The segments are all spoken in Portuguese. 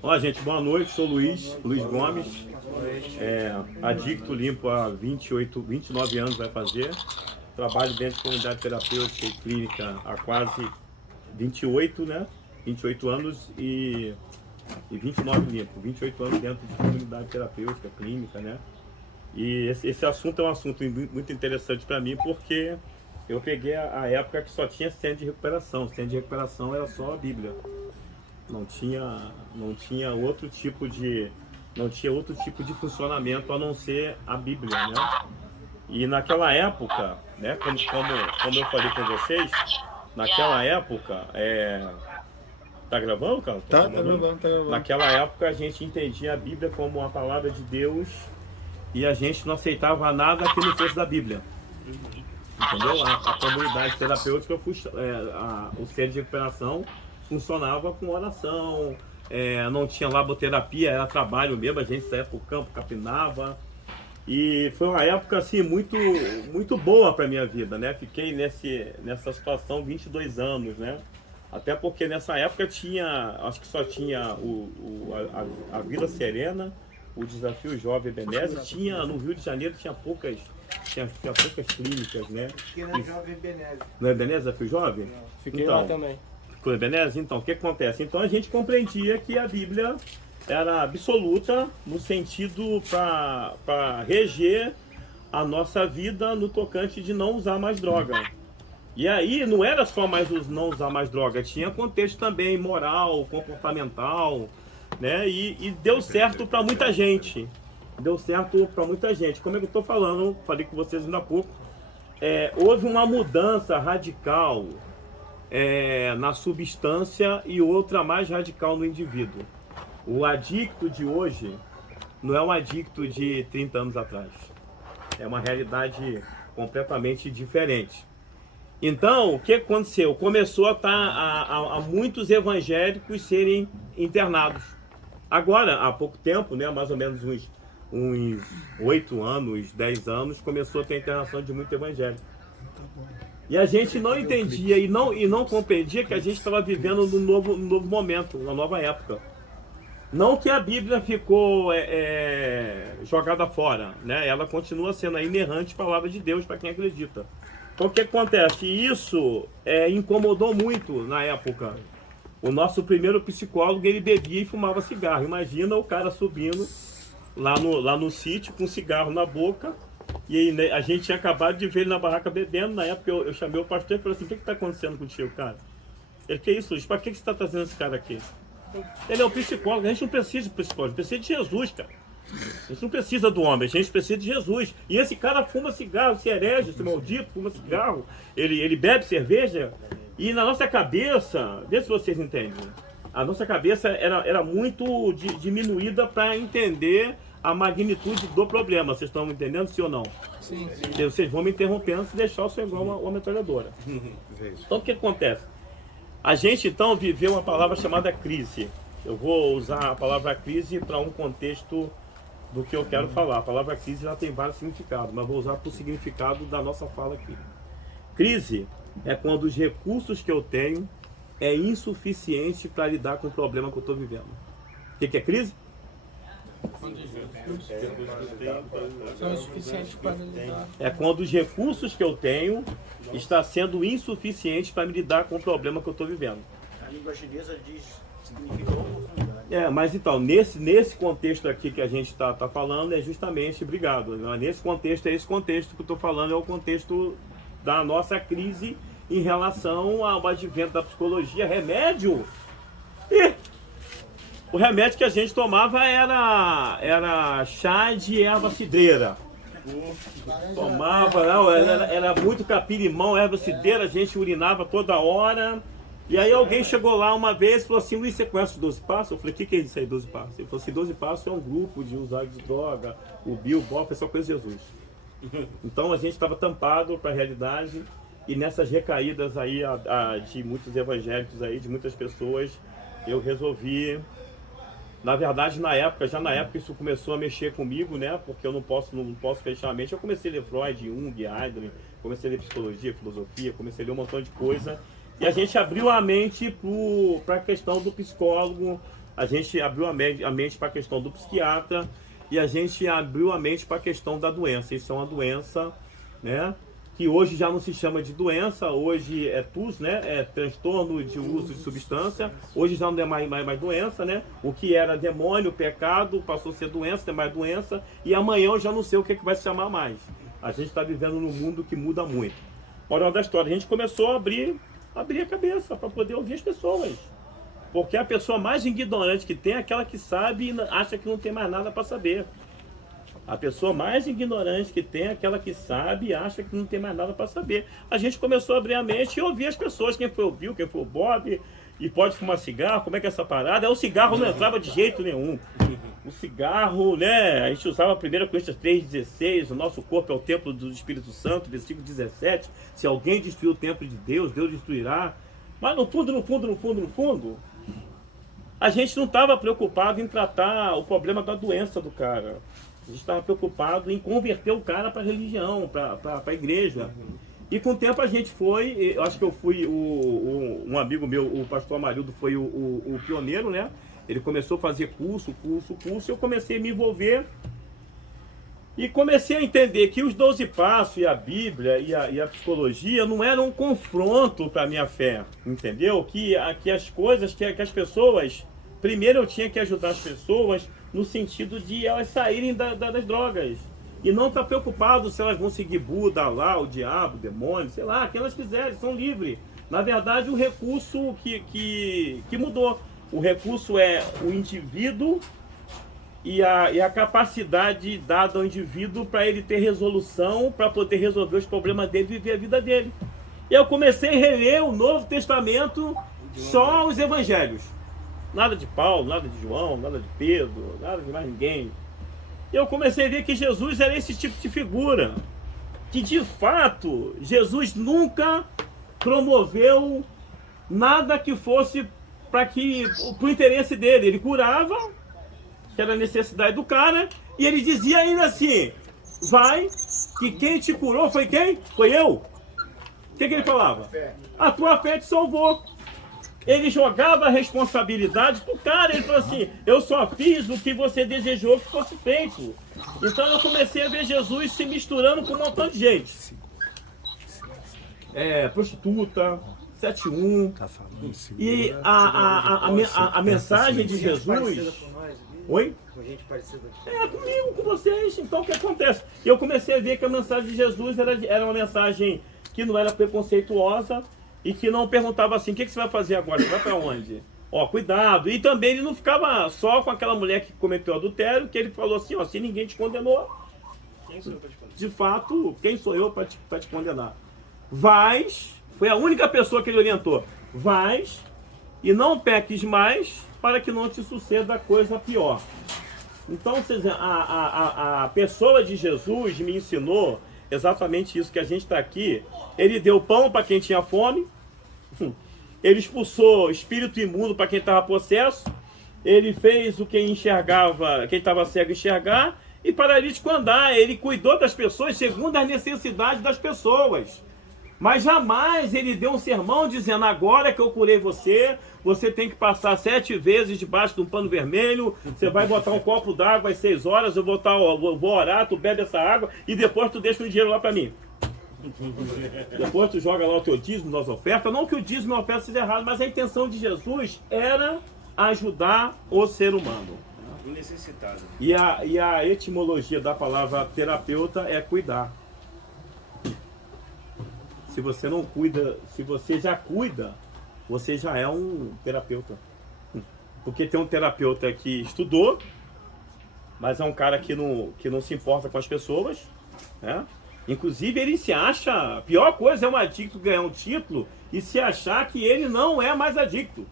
Olá, gente, boa noite. Sou Luiz Gomes, adicto limpo há 29 anos vai fazer. Trabalho dentro de comunidade terapêutica e clínica há quase 28, né? 28 anos e 29 limpo, 28 anos dentro de comunidade terapêutica, clínica, né? E esse assunto é um assunto muito interessante para mim, porque eu peguei a época que só tinha centro de recuperação. Centro de recuperação era só a Bíblia. Não tinha outro tipo de funcionamento a não ser a Bíblia, né? E naquela época, né, como eu falei com vocês, naquela época, tá gravando, cara? Tá gravando. Naquela época a gente entendia a Bíblia como a palavra de Deus e a gente não aceitava nada que não fosse da Bíblia. Entendeu? A comunidade terapêutica, o centro de recuperação funcionava com oração, não tinha laboterapia, era trabalho mesmo, a gente saía pro campo, capinava. E foi uma época assim muito boa para minha vida, né? Fiquei nessa situação 22 anos, né? Até porque nessa época acho que só tinha a Vila Serena, o Desafio Jovem Ebenezer, tinha no Rio de Janeiro tinha poucas clínicas, né? Fiquei na Jovem Ebenezer. No Ebenezer, Desafio Jovem? Não. Fiquei lá também. Com o Ebenezer? Então, o que acontece? Então a gente compreendia que a Bíblia era absoluta no sentido para reger a nossa vida no tocante de não usar mais droga. E aí não era só mais não usar mais droga, tinha contexto também moral, comportamental, né? E deu certo para muita gente. Deu certo para muita gente. Como é que eu estou falando? Falei com vocês ainda há pouco. Houve uma mudança radical na substância e outra mais radical no indivíduo. O adicto de hoje não é um adicto de 30 anos atrás. É uma realidade completamente diferente. Então, o que aconteceu? Começou a muitos evangélicos serem internados. Agora, há pouco tempo, né, mais ou menos uns 8 anos, 10 anos, começou a ter a internação de muito evangélico. E a gente não entendia e não compreendia que a gente estava vivendo num novo momento, uma nova época. Não que a Bíblia ficou jogada fora, né? Ela continua sendo a inerrante palavra de Deus para quem acredita. Então o que acontece? Isso incomodou muito na época. O nosso primeiro psicólogo, ele bebia e fumava cigarro. Imagina o cara subindo lá no sítio com cigarro na boca. E aí, né, a gente tinha acabado de ver ele na barraca bebendo. Na época eu chamei o pastor e falei assim: o que está acontecendo contigo, cara? Ele: que isso, Luiz? Para que você está trazendo esse cara aqui? Ele é um psicólogo. A gente não precisa de psicólogo, precisa de Jesus, cara. A gente não precisa do homem, a gente precisa de Jesus. E esse cara fuma cigarro, se herege, se maldito, fuma cigarro. Ele bebe cerveja. E na nossa cabeça, vê se vocês entendem, a nossa cabeça era muito diminuída para entender a magnitude do problema. Vocês estão entendendo, sim ou não? Sim. Vocês vão me interrompendo se deixar eu ser igual uma metralhadora. Então o que acontece? A gente então viveu uma palavra chamada crise. Eu vou usar a palavra crise para um contexto do que eu quero falar. A palavra crise já tem vários significados, mas vou usar para o significado da nossa fala aqui. Crise é quando os recursos que eu tenho é insuficiente para lidar com o problema que eu estou vivendo. O que é crise? São insuficientes para lidar. É quando os recursos que eu tenho está sendo insuficientes para me lidar com o problema que eu estou vivendo. A língua chinesa diz, significa oportunidade. Mas então, nesse contexto aqui que a gente está falando, é justamente, obrigado, nesse contexto, esse contexto que eu estou falando, é o contexto da nossa crise em relação ao advento da psicologia. Remédio? O remédio que a gente tomava era chá de erva cidreira. Tomava, era muito capim-limão, erva cidreira, a gente urinava toda hora. E aí alguém chegou lá uma vez e falou assim: Luiz, você conhece os 12 Passos? Eu falei: o que é isso aí, 12 Passos? Ele falou assim: 12 Passos é um grupo de usuários de droga, o Bill, o Bob, é só coisa de Jesus. Então a gente estava tampado para a realidade, e nessas recaídas aí de muitos evangélicos aí, de muitas pessoas, eu resolvi, na verdade já na época isso começou a mexer comigo, né? Porque eu não posso fechar a mente. Eu comecei a ler Freud, Jung, Heidegger, comecei a ler psicologia, filosofia, comecei a ler um montão de coisa. E a gente abriu a mente para a questão do psicólogo a gente abriu a mente para a questão do psiquiatra e a gente abriu a mente para a questão da doença. Isso é uma doença, né, que hoje já não se chama de doença, hoje é TUS, né, é transtorno de uso de substância, hoje já não é mais doença, né, o que era demônio, pecado, passou a ser doença, não é mais doença, e amanhã eu já não sei o que vai se chamar mais. A gente está vivendo num mundo que muda muito. Moral da história, a gente começou a abrir a cabeça para poder ouvir as pessoas. Porque a pessoa mais ignorante que tem é aquela que sabe e acha que não tem mais nada para saber. A pessoa mais ignorante que tem é aquela que sabe e acha que não tem mais nada para saber. A gente começou a abrir a mente e ouvir as pessoas, quem foi o Bill, quem foi o Bob, e pode fumar cigarro, como é que é essa parada? O cigarro não entrava de jeito nenhum. O cigarro, né, a gente usava 1 Coríntios 3,16, o nosso corpo é o templo do Espírito Santo, versículo 17, se alguém destruir o templo de Deus, Deus destruirá. Mas no fundo, a gente não estava preocupado em tratar o problema da doença do cara. A gente estava preocupado em converter o cara para a religião, para a igreja. E com o tempo a gente foi, eu acho que eu fui, um amigo meu, o pastor Amarildo, foi o pioneiro, né? Ele começou a fazer curso, e eu comecei a me envolver. E comecei a entender que os 12 passos e a Bíblia e a psicologia não eram um confronto para a minha fé, entendeu? Que as coisas, que as pessoas, primeiro eu tinha que ajudar as pessoas no sentido de elas saírem das drogas. E não estar preocupado se elas vão seguir Buda, Allah, o diabo, o demônio, sei lá, quem elas quiserem, são livres. Na verdade, o recurso que mudou. O recurso é o indivíduo e a capacidade dada ao indivíduo para ele ter resolução, para poder resolver os problemas dele e viver a vida dele. E eu comecei a reler o Novo Testamento, só os evangelhos. Nada de Paulo, nada de João, nada de Pedro, nada de mais ninguém. E eu comecei a ver que Jesus era esse tipo de figura. Que de fato, Jesus nunca promoveu nada que fosse para o interesse dele. Ele curava, que era a necessidade do cara, e ele dizia ainda assim: vai, que quem te curou foi quem? Foi eu. O que ele falava? A tua fé te salvou. Ele jogava a responsabilidade pro cara. Ele falou assim: eu só fiz o que você desejou que fosse feito. Então eu comecei a ver Jesus se misturando com um montão de gente. Prostituta, 71. E a mensagem de Jesus... Oi? Com gente parecida. Comigo, com vocês. Então o que acontece? Eu comecei a ver que a mensagem de Jesus era uma mensagem que não era preconceituosa e que não perguntava assim: o que você vai fazer agora? Você vai para onde? Ó, cuidado. E também ele não ficava só com aquela mulher que cometeu adultério, que ele falou assim: ó, se ninguém te condenou, Quem sou eu para te condenar? de fato, quem sou eu para te condenar? Vais, foi a única pessoa que ele orientou: vais e não peques mais, para que não te suceda coisa pior. Então, a pessoa de Jesus me ensinou exatamente isso, que a gente está aqui. Ele deu pão para quem tinha fome, ele expulsou espírito imundo para quem estava possesso, ele fez o que enxergava, quem estava cego enxergar, e paralítico andar. Ele cuidou das pessoas segundo as necessidades das pessoas. Mas jamais ele deu um sermão dizendo: agora que eu curei você, você tem que passar 7 vezes debaixo de um pano vermelho, você vai botar um copo d'água às 6 horas, eu vou orar, tu bebe essa água e depois tu deixa o dinheiro lá para mim. Depois tu joga lá o teu dízimo nas ofertas. Não que o dízimo e a oferta seja errado, mas a intenção de Jesus era ajudar o ser humano. O necessitado. E a etimologia da palavra terapeuta é cuidar. Se você não cuida, se você já cuida, você já é um terapeuta. Porque tem um terapeuta que estudou, mas é um cara que não se importa com as pessoas, né? Inclusive ele se acha, a pior coisa é um adicto ganhar um título e se achar que ele não é mais adicto.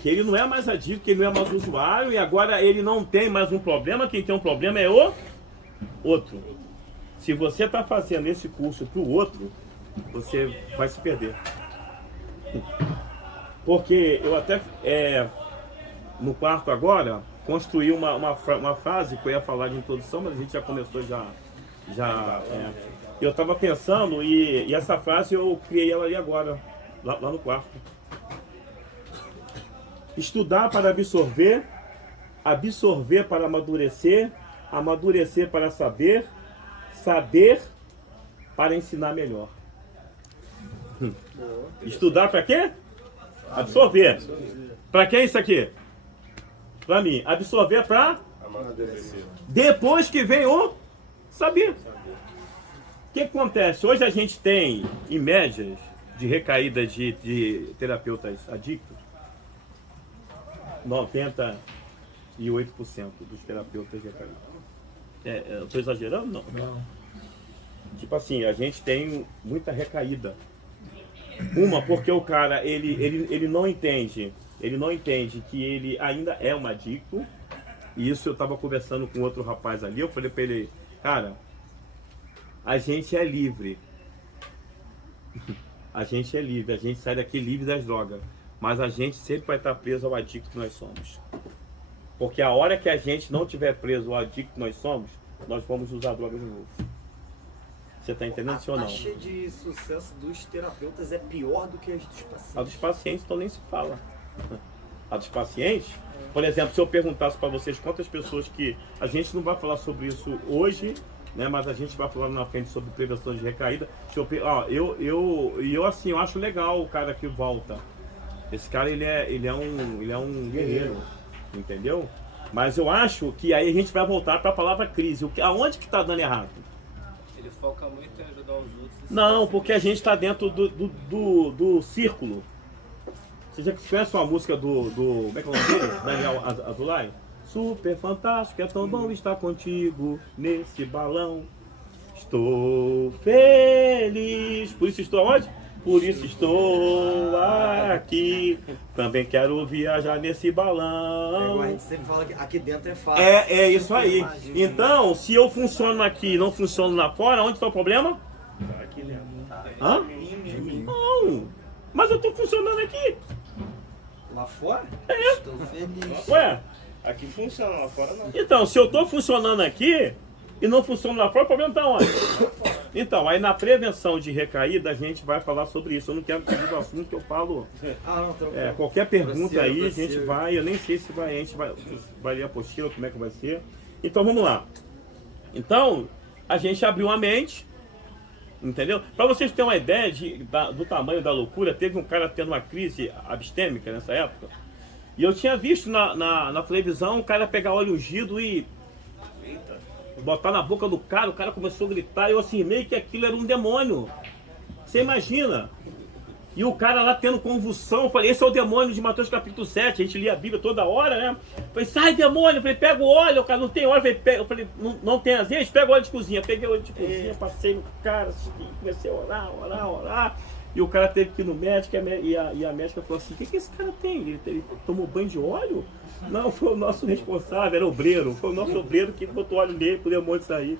Que ele não é mais adicto, que ele não é mais usuário e agora ele não tem mais um problema, quem tem um problema é o outro. Se você está fazendo esse curso para o outro, você vai se perder. Porque eu até, no quarto agora, construí uma frase que eu ia falar de introdução, mas a gente já começou eu estava pensando e essa frase eu criei ela ali agora, lá no quarto. Estudar para absorver, absorver para amadurecer, amadurecer para saber, saber para ensinar melhor. Estudar para quê? Absorver. Para que isso aqui? Para mim. Absorver para depois que vem o saber. O que acontece? Hoje a gente tem, em médias, de recaída de terapeutas adictos, 98% dos terapeutas recaídos. Eu estou exagerando? Não. Tipo assim, a gente tem muita recaída. Uma, porque o cara, ele não entende que ele ainda é um adicto. E isso eu estava conversando com outro rapaz ali, eu falei para ele, cara, a gente é livre. A gente é livre, a gente sai daqui livre das drogas. Mas a gente sempre vai estar preso ao adicto que nós somos. Porque a hora que a gente não tiver preso ao adicto que nós somos, nós vamos usar drogas de novo. Você está entendendo isso ou não? A taxa de sucesso dos terapeutas é pior do que as dos pacientes. A dos pacientes então nem se fala. A dos pacientes, por exemplo, se eu perguntasse para vocês quantas pessoas que... A gente não vai falar sobre isso hoje, né, mas a gente vai falar na frente sobre prevenção de recaída. Eu assim, eu acho legal o cara que volta. Esse cara, ele é um guerreiro, entendeu? Mas eu acho que aí a gente vai voltar para a palavra crise. Aonde que está dando errado? Ele foca muito em ajudar os outros. Não, porque a gente está dentro do círculo. Você já conhece uma música do como é que é o nome dele? Daniel Azulay? Super fantástico, é tão bom estar contigo nesse balão. Estou feliz. Por isso estou onde? Por isso estou aqui. Também quero viajar nesse balão. A gente sempre fala que aqui dentro é fácil. É isso aí. Então, se eu funciono aqui e não funciono lá fora, onde está o problema? Aqui dentro. Hã? Não. Mas eu estou funcionando aqui. Lá fora? É. Estou feliz. Ué? Aqui funciona, lá fora não. Então, se eu estou funcionando aqui e não funciona lá fora, o problema está onde? Então, aí na prevenção de recaída a gente vai falar sobre isso. Eu não quero fugir do assunto que eu falo. Não, tranquilo. Qualquer pergunta aí, a gente Prossiga. vai. Eu nem sei se a gente vai ler a apostila, como é que vai ser. Então vamos lá. Então, a gente abriu a mente, entendeu? Para vocês terem uma ideia do tamanho da loucura, teve um cara tendo uma crise abstêmica nessa época. E eu tinha visto na televisão o cara pegar óleo ungido e botar na boca do cara, o cara começou a gritar, e eu assim, meio que aquilo era um demônio. Você imagina? E o cara lá tendo convulsão, eu falei, esse é o demônio de Mateus capítulo 7, a gente lia a Bíblia toda hora, né? Eu falei, sai demônio, eu falei, pega o óleo, o cara não tem óleo, eu falei, não tem azeite, pega o óleo de cozinha. Peguei o óleo de cozinha, passei no cara, comecei a orar. E o cara teve que ir no médico, e a médica falou assim, o que esse cara tem? Ele tomou banho de óleo? Não, foi o nosso responsável, era obreiro. Foi o nosso obreiro que botou óleo nele pro demônio sair.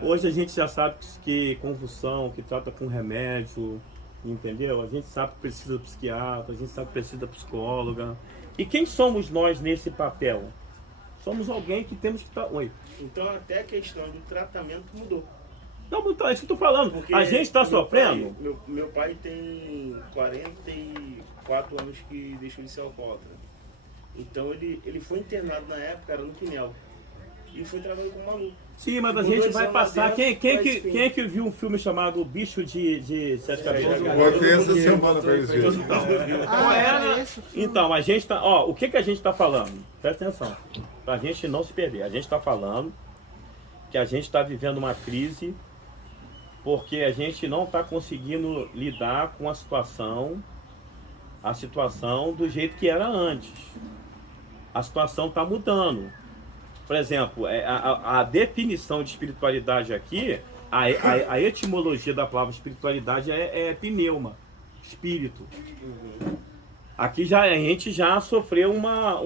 Hoje a gente já sabe que convulsão, que trata com remédio, entendeu? A gente sabe que precisa de psiquiatra, a gente sabe que precisa da psicóloga. E quem somos nós nesse papel? Somos alguém que temos que estar... Oi. Então até a questão do tratamento mudou. Não, então, é isso que eu tô falando. Porque A gente está sofrendo... Meu pai tem 44 anos que deixou de ser alcoólatra. Então ele foi internado na época, era no Pinel. E foi trabalhar com maluco. Sim, mas a Por gente 2 vai anos lá passar. dentro, Quem é que viu um filme chamado O Bicho de Sete Cabeças? Eu vi essa semana pra eles verem. Então, a gente tá. Ó, o que a gente tá falando? Presta atenção. Pra gente não se perder. A gente tá falando que a gente tá vivendo uma crise porque a gente não tá conseguindo lidar com a situação do jeito que era antes. A situação tá mudando. Por exemplo, a definição de espiritualidade aqui, a etimologia da palavra espiritualidade é pneuma, espírito. Aqui a gente já sofreu uma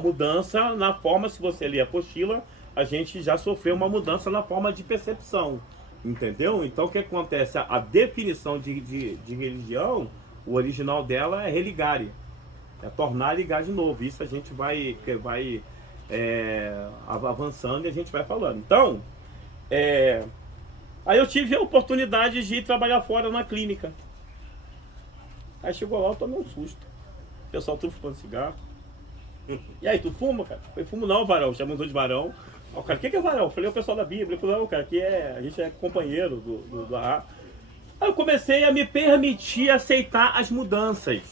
mudança na forma, se você ler a apostila, a gente já sofreu uma mudança na forma de percepção, entendeu? Então o que acontece? A definição de religião, o original dela é religare, é tornar a ligar de novo. Isso a gente vai avançando e a gente vai falando. Então, aí eu tive a oportunidade de ir trabalhar fora na clínica. Aí chegou lá, eu tomei um susto. pessoal tudo fumando cigarro. E aí, tu fuma, cara? Eu falei, fumo não, varão. Chamamos de varão. Aí o cara, o que é varão? Eu falei, é o pessoal da Bíblia. Eu falei, não, cara, aqui a gente é companheiro do AA. Aí eu comecei a me permitir aceitar as mudanças.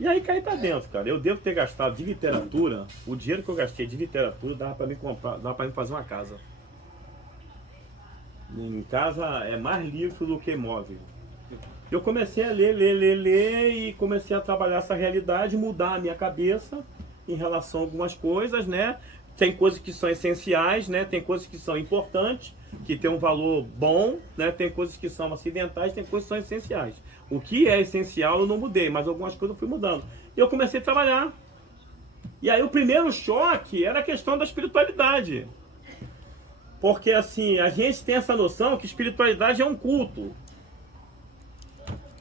E aí caí pra dentro, cara. Eu devo ter gastado de literatura, o dinheiro que eu gastei de literatura dava pra me comprar, dava pra me fazer uma casa. Em casa é mais livro do que imóvel. Eu comecei a ler e comecei a trabalhar essa realidade, mudar a minha cabeça em relação a algumas coisas, né? Tem coisas que são essenciais, né? Tem coisas que são importantes, que tem um valor bom, né? Tem coisas que são acidentais, tem coisas que são essenciais. O que é essencial eu não mudei, mas algumas coisas eu fui mudando. E eu comecei a trabalhar. E aí o primeiro choque era a questão da espiritualidade. Porque assim, a gente tem essa noção que espiritualidade é um culto.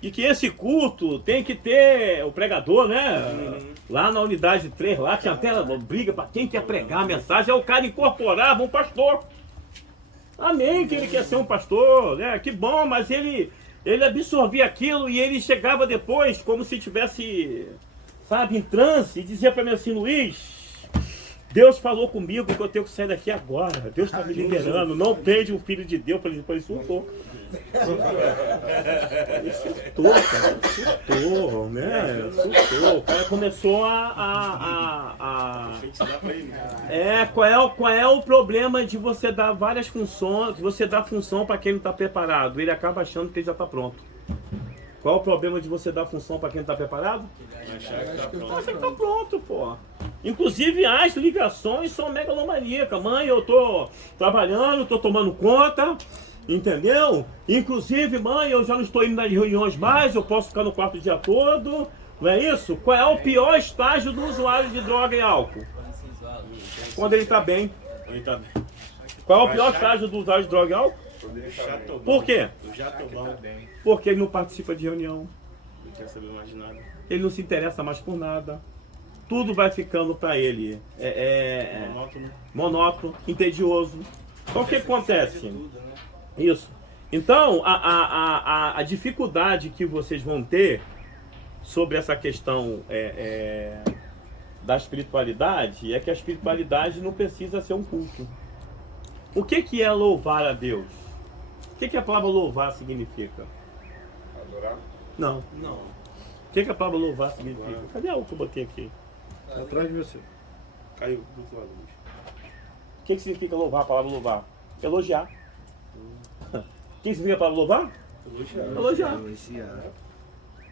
E que esse culto tem que ter o pregador, né? Lá na unidade 3, lá tinha até briga para quem quer pregar a mensagem. Aí o cara incorporava um pastor. Amém, que ele quer ser um pastor, né? Que bom, mas ele absorvia aquilo e ele chegava depois como se tivesse, sabe, em transe e dizia para mim assim, Luiz, Deus falou comigo que eu tenho que sair daqui agora. Deus está me liberando. Não prende o Filho de Deus. Ele insultou. Ele insultou, cara. Insultou, né? Insultou. O cara começou qual é o problema de você dar várias funções, você dar função para quem não está preparado? Ele acaba achando que ele já está pronto. Qual é o problema de você dar função para quem não está preparado? Acha que está pronto, pô. Inclusive as ligações são megalomaníacas. Mãe, eu tô trabalhando, tô tomando conta, entendeu? Inclusive, mãe, eu já não estou indo nas reuniões mais, eu posso ficar no quarto o dia todo. Não é isso? Qual é o pior estágio do usuário de droga e álcool? Quando ele está bem. Qual é o pior estágio do usuário de droga e álcool? Por quê? Porque ele não participa de reunião. Não quer saber mais de nada. Ele não se interessa mais por nada. Tudo vai ficando para ele monótono, entedioso. Então o que acontece? Isso. Então a dificuldade que vocês vão ter sobre essa questão da espiritualidade é que a espiritualidade não precisa ser um culto. O que é louvar a Deus? O que a palavra louvar significa? Adorar? Não. Não. O que a palavra louvar significa? Cadê o que eu botei aqui? Atrás de você. Caiu do outro lado. O que significa louvar, a palavra louvar? Elogiar. O que significa a palavra louvar? Elogiar.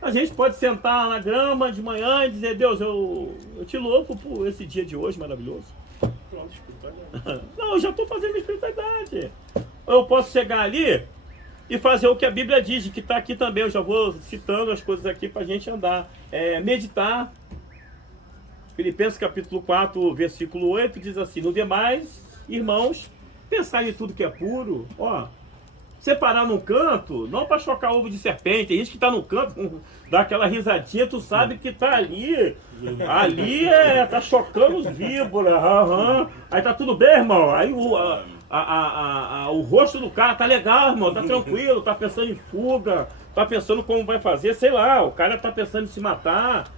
A gente pode sentar na grama de manhã e dizer, Deus, eu te louvo por esse dia de hoje maravilhoso. Pronto, espiritualidade. Não, eu já estou fazendo minha espiritualidade. Eu posso chegar ali e fazer o que a Bíblia diz, que está aqui também. Eu já vou citando as coisas aqui para a gente andar. Meditar. Filipenses capítulo 4, versículo 8, diz assim, no demais, irmãos, pensar em tudo que é puro, separar num canto, não para chocar ovo de serpente, tem gente que está no canto, dá aquela risadinha, tu sabe que tá ali tá chocando os víboras, aí tá tudo bem, irmão, aí o rosto do cara tá legal, irmão, tá tranquilo, tá pensando em fuga, tá pensando como vai fazer, sei lá, o cara tá pensando em se matar,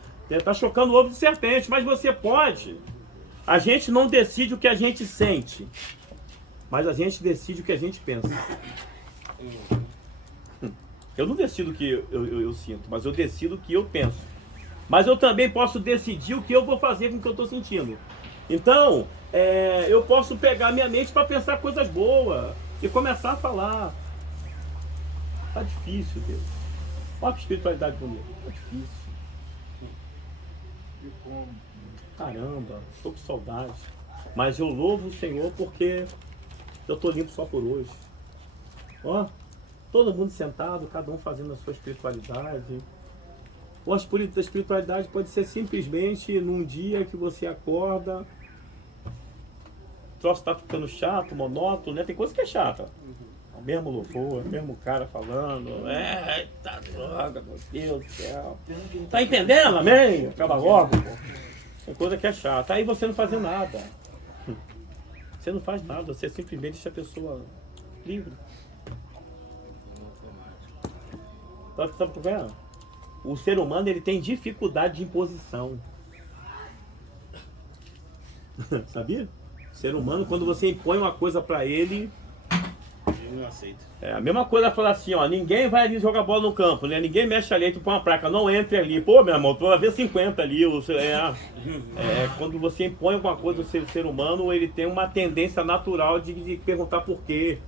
tá chocando ovo de serpente, mas você pode, a gente não decide o que a gente sente, mas a gente decide o que a gente pensa. Eu não decido o que eu sinto, mas eu decido o que eu penso. Mas eu também posso decidir o que eu vou fazer com o que eu estou sentindo. Então, eu posso pegar minha mente para pensar coisas boas e começar a falar. Tá difícil, Deus. Olha que espiritualidade bonita. Tá difícil. Caramba, estou com saudade. Mas eu louvo o Senhor porque eu estou limpo só por hoje. Todo mundo sentado, cada um fazendo a sua espiritualidade. Ou a espiritualidade pode ser simplesmente num dia que você acorda, o troço está ficando chato, monótono, né? Tem coisa que é chata. O mesmo louvor, o mesmo cara falando, eita droga, meu Deus do céu. Tá entendendo, amém? Acaba logo, pô. Tem coisa que é chata. Aí você não faz nada. Você não faz nada, você simplesmente deixa a pessoa livre. Sabe o que é? o ser humano ele tem dificuldade de imposição. Sabia? O ser humano, quando você impõe uma coisa pra ele, Ele não aceita. é a mesma coisa falar assim, ó, ninguém vai ali jogar bola no campo, né? Ninguém mexe ali, tu põe uma placa, não entre ali. Pô, meu irmão, tu vai ver 50 ali. Quando você impõe alguma coisa, o ser humano, ele tem uma tendência natural de perguntar por quê.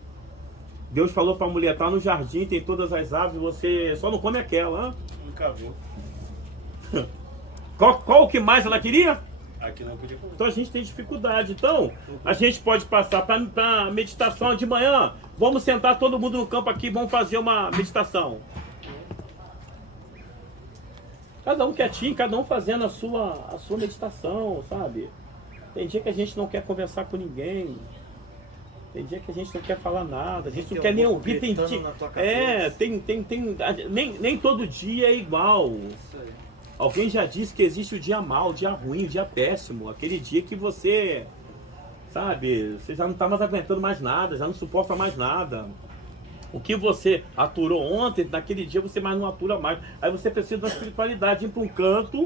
Deus falou pra mulher, tá no jardim, tem todas as aves, você só não come aquela. Hein? Nunca viu. Qual o que mais ela queria? Aqui não podia comer. Então a gente tem dificuldade. Então, a gente pode passar para meditação de manhã. Vamos sentar todo mundo no campo aqui, vamos fazer uma meditação. Cada um quietinho, cada um fazendo a sua meditação, sabe? Tem dia que a gente não quer conversar com ninguém. Tem dia que a gente não quer falar nada, a gente não quer nem ouvir. Tem dia, nem todo dia é igual. Isso aí. Alguém já disse que existe o dia mau, o dia ruim, o dia péssimo. Aquele dia que você, sabe, você já não está mais aguentando mais nada, já não suporta mais nada. O que você aturou ontem, naquele dia você mais não atura mais. Aí você precisa da espiritualidade, ir para um canto.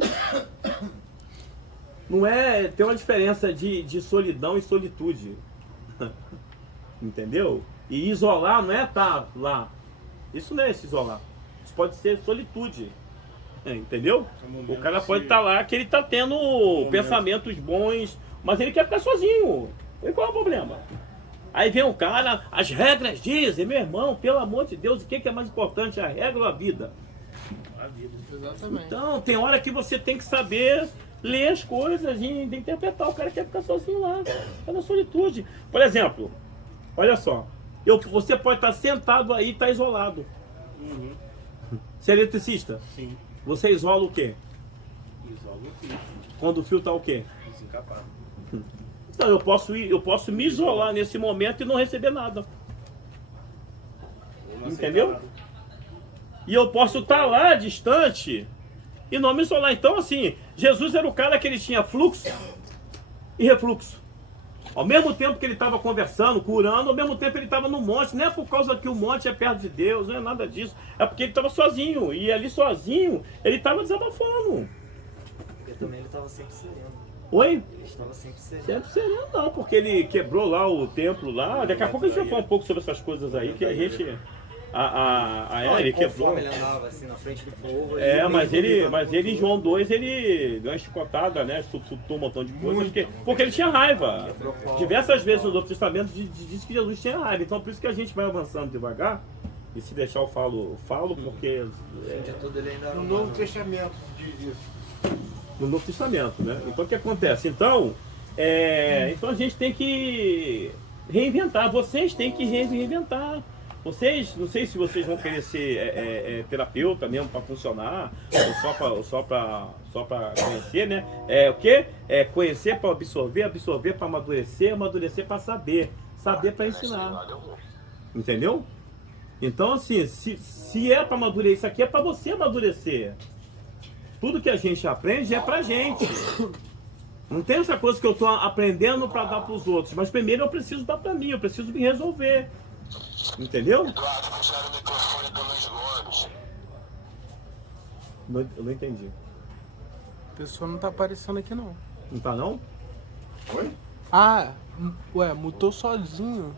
Não é, tem uma diferença de solidão e solitude. Entendeu? E isolar não é estar lá. Isso não é se isolar. Isso pode ser solitude. Entendeu? O cara pode estar lá que ele está tendo pensamentos bons, mas ele quer ficar sozinho. E qual é o problema? Aí vem um cara, as regras dizem, meu irmão, pelo amor de Deus, o que é mais importante, a regra ou a vida? A vida. Exatamente. Então, tem hora que você tem que saber ler as coisas e interpretar. O cara quer ficar sozinho lá, tá na solitude. Por exemplo, olha só, você pode estar sentado aí e estar isolado. Uhum. Você é eletricista? Sim. Você isola o quê? Isola o fio. Quando o fio está o quê? Desencapado. Então, eu posso me isolar nesse momento e não receber nada. Eu não Entendeu? aceito nada. E eu posso estar lá distante e não me isolar. Então, assim, Jesus era o cara que ele tinha fluxo e refluxo. Ao mesmo tempo que ele estava conversando, curando, ao mesmo tempo ele estava no monte. Não é por causa que o monte é perto de Deus, não é nada disso. É porque ele estava sozinho. E ali sozinho, ele estava desabafando. Porque também ele estava sempre sereno. Oi? Ele estava sempre sereno. Sempre sereno não, porque ele quebrou lá o templo lá. Daqui a pouco a gente vai falar um pouco sobre essas coisas aí, que a gente... ele quebrou. Conforme ele andava assim na frente do povo. Mas ele em João 2, ele deu uma chicotada, né? Chutou um montão de coisas, porque ele tinha raiva. Diversas vezes no Novo Testamento diz que Jesus tinha raiva. Então por isso que a gente vai avançando devagar. E se deixar eu falo, porque... De tudo ele ainda No Novo Testamento diz isso. No Novo Testamento, né? Então o que acontece? Então a gente tem que reinventar. Vocês têm que reinventar. Vocês, não sei se vocês vão querer ser terapeuta mesmo para funcionar, ou só para conhecer, né? O quê? Conhecer para absorver, absorver para amadurecer, amadurecer para saber para ensinar. Entendeu? Então, assim, se é para amadurecer, isso aqui é para você amadurecer. Tudo que a gente aprende é pra gente. Não tem essa coisa que eu estou aprendendo para dar para os outros, mas primeiro eu preciso dar para mim, eu preciso me resolver. Entendeu? Eduardo, puxaram o microfone do Luiz Gomes. Eu não entendi. A pessoa não tá aparecendo aqui não. Não tá não? Oi? Ah, mutou sozinho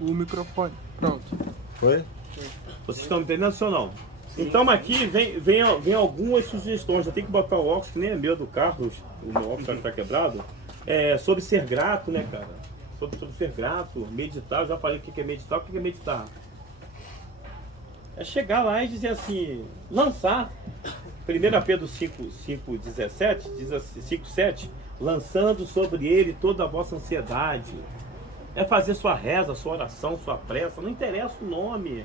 o microfone. Pronto. Foi? Vocês estão me entendendo ou não? Então aqui vem algumas sugestões. Eu tenho que botar o óculos, que nem é meu, do Carlos. O meu óculos está quebrado. Sobre ser grato, né, cara? Sobre ser grato, meditar. Eu já falei o que é meditar. O que é meditar? É chegar lá e dizer assim, lançar. 1 Pedro 5:17 diz assim, 5:7, lançando sobre ele toda a vossa ansiedade. É fazer sua reza, sua oração, sua prece. Não interessa o nome.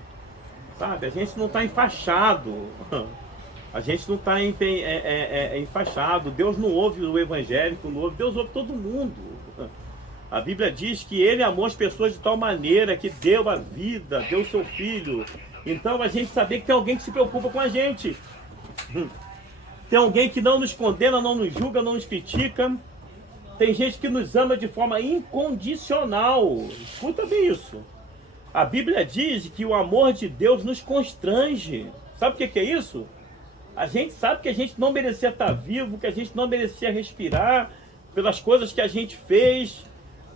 Sabe? A gente não está enfaixado. A gente não está enfaixado. Deus não ouve o evangélico, não ouve. Deus ouve todo mundo. A Bíblia diz que ele amou as pessoas de tal maneira que deu a vida, deu o seu filho. Então a gente saber que tem alguém que se preocupa com a gente. Tem alguém que não nos condena, não nos julga, não nos critica. Tem gente que nos ama de forma incondicional. Escuta bem isso. A Bíblia diz que o amor de Deus nos constrange. Sabe o que é isso? A gente sabe que a gente não merecia estar vivo, que a gente não merecia respirar pelas coisas que a gente fez.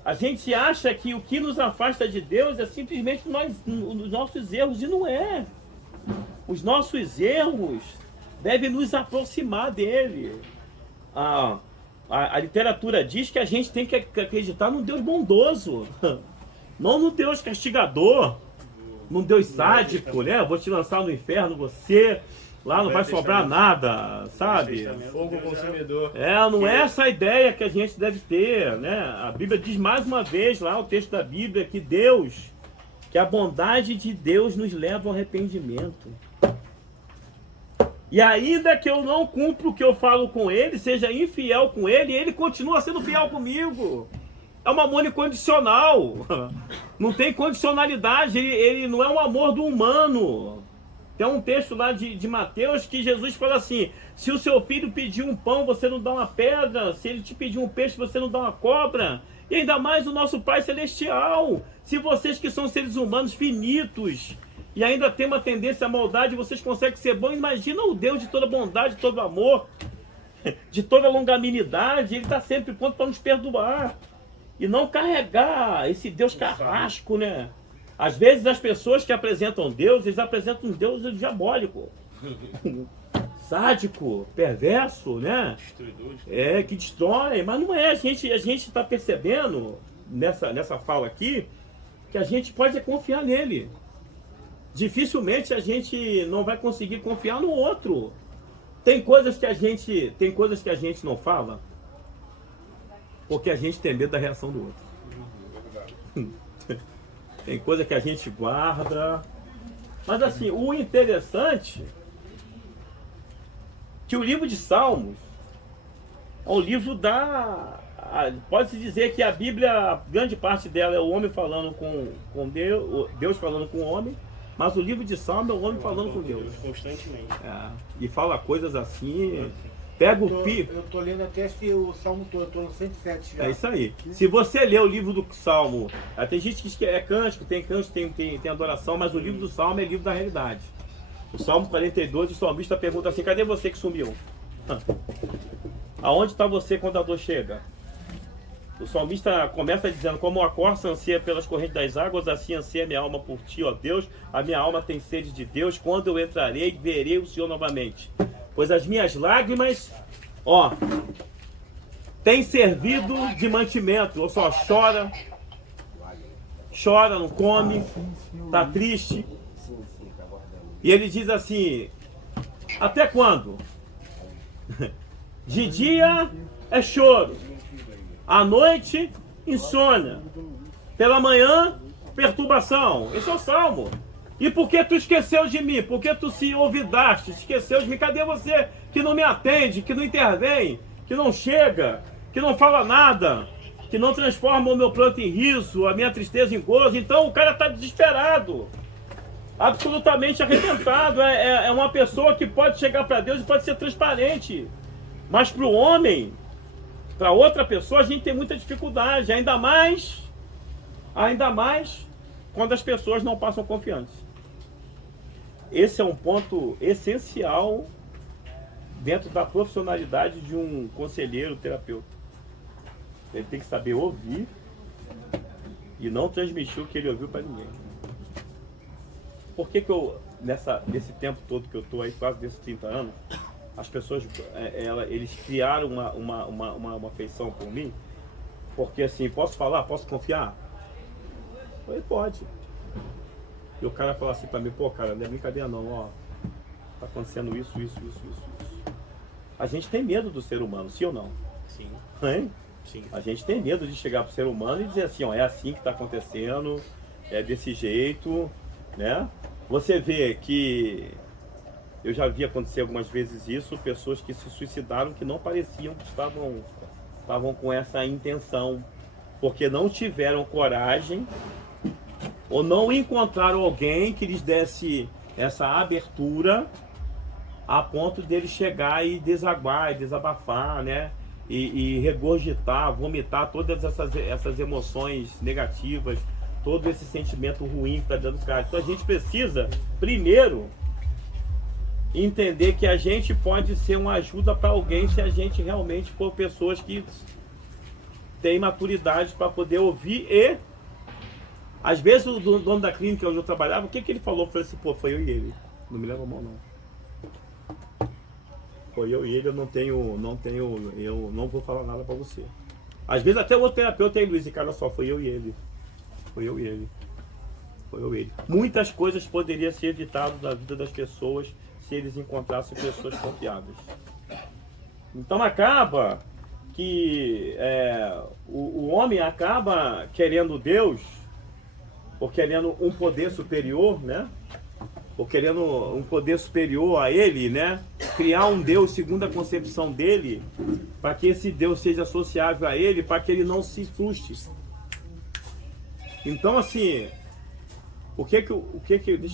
A gente acha que o que nos afasta de Deus é simplesmente os nossos erros, e não é. Os nossos erros devem nos aproximar dele. A literatura diz que a gente tem que acreditar num Deus bondoso, não no Deus castigador, num Deus sádico, né? Vou te lançar no inferno, você lá não vai sobrar nada, sabe? Fogo consumidor. Não é essa a ideia que a gente deve ter, né? A Bíblia diz mais uma vez lá, o texto da Bíblia, que a bondade de Deus nos leva ao arrependimento. E ainda que eu não cumpra o que eu falo com ele, seja infiel com ele, ele continua sendo fiel comigo. É um amor incondicional. Não tem condicionalidade, ele não é um amor do humano. Tem um texto lá de Mateus que Jesus fala assim: se o seu filho pedir um pão, você não dá uma pedra. Se ele te pedir um peixe, você não dá uma cobra. E ainda mais o nosso Pai Celestial. Se vocês que são seres humanos finitos e ainda tem uma tendência à maldade, vocês conseguem ser bons, imagina o Deus de toda bondade, de todo amor, de toda longanimidade. Ele está sempre pronto para nos perdoar. E não carregar esse Deus carrasco, né? Às vezes as pessoas que apresentam Deus, eles apresentam um Deus diabólico, sádico, perverso, né? Que destrói, mas não é. A gente está percebendo nessa fala aqui que a gente pode confiar nele. Dificilmente a gente não vai conseguir confiar no outro. Tem coisas que a gente não fala porque a gente tem medo da reação do outro. Tem coisa que a gente guarda. Mas assim, o interessante é que o livro de Salmos é um livro pode-se dizer que a Bíblia, grande parte dela é o homem falando com Deus, Deus falando com o homem, mas o livro de Salmos é o homem falando com Deus. Constantemente. E fala coisas assim. Pega o pi. Eu tô lendo até o Salmo todo, eu tô no 107 já. É isso aí. Se você ler o livro do Salmo, tem gente que diz que é cântico, tem adoração, mas o livro do Salmo é livro da realidade. O Salmo 42, o salmista pergunta assim: cadê você que sumiu? Aonde está você quando a dor chega? O salmista começa dizendo: como a corça anseia pelas correntes das águas, assim anseia minha alma por ti, ó Deus. A minha alma tem sede de Deus. Quando eu entrarei, verei o Senhor novamente. Pois as minhas lágrimas, têm servido de mantimento. Ou só chora, não come, está triste. E ele diz assim: até quando? De dia é choro, à noite insônia, pela manhã perturbação. Esse é o Salmo. E por que tu esqueceu de mim? Por que tu se olvidaste, esqueceu de mim? Cadê você que não me atende, que não intervém, que não chega, que não fala nada, que não transforma o meu pranto em riso, a minha tristeza em gozo? Então o cara está desesperado, absolutamente arrebentado. É uma pessoa que pode chegar para Deus e pode ser transparente, mas para o homem, para outra pessoa, a gente tem muita dificuldade, ainda mais quando as pessoas não passam confiança. Esse é um ponto essencial dentro da profissionalidade de um conselheiro, terapeuta. Ele tem que saber ouvir e não transmitir o que ele ouviu para ninguém. Por que eu, nesse tempo todo que eu estou aí, quase desses 30 anos, as pessoas, eles criaram uma afeição por mim? Porque assim, posso falar? Posso confiar? Ele pode. E o cara fala assim pra mim: pô, cara, não é brincadeira não, tá acontecendo isso. A gente tem medo do ser humano, sim ou não? Sim. Hein? Sim. A gente tem medo de chegar pro ser humano e dizer assim: é assim que tá acontecendo, é desse jeito, né? Você vê que eu já vi acontecer algumas vezes isso, pessoas que se suicidaram que não pareciam que estavam com essa intenção, porque não tiveram coragem ou não encontraram alguém que lhes desse essa abertura a ponto dele chegar e desaguar, e desabafar, né? E regurgitar, vomitar todas essas emoções negativas, todo esse sentimento ruim que está dentro do cara. Então a gente precisa, primeiro, entender que a gente pode ser uma ajuda para alguém se a gente realmente for pessoas que têm maturidade para poder ouvir. E às vezes o dono da clínica onde eu trabalhava, o que ele falou? Eu falei assim, pô, foi eu e ele. Não me leva a mão, não. Foi eu e ele, eu não vou falar nada para você. Às vezes até o outro terapeuta aí, Luiz, e cara, só foi eu e ele. Foi eu e ele. Foi eu e ele. Muitas coisas poderiam ser evitadas da vida das pessoas se eles encontrassem pessoas confiáveis. Então acaba que o homem acaba querendo Deus, ou querendo um poder superior, né? Ou querendo um poder superior a ele, né? Criar um Deus segundo a concepção dele, para que esse Deus seja associável a ele, para que ele não se frustre. Então, assim, deixa eu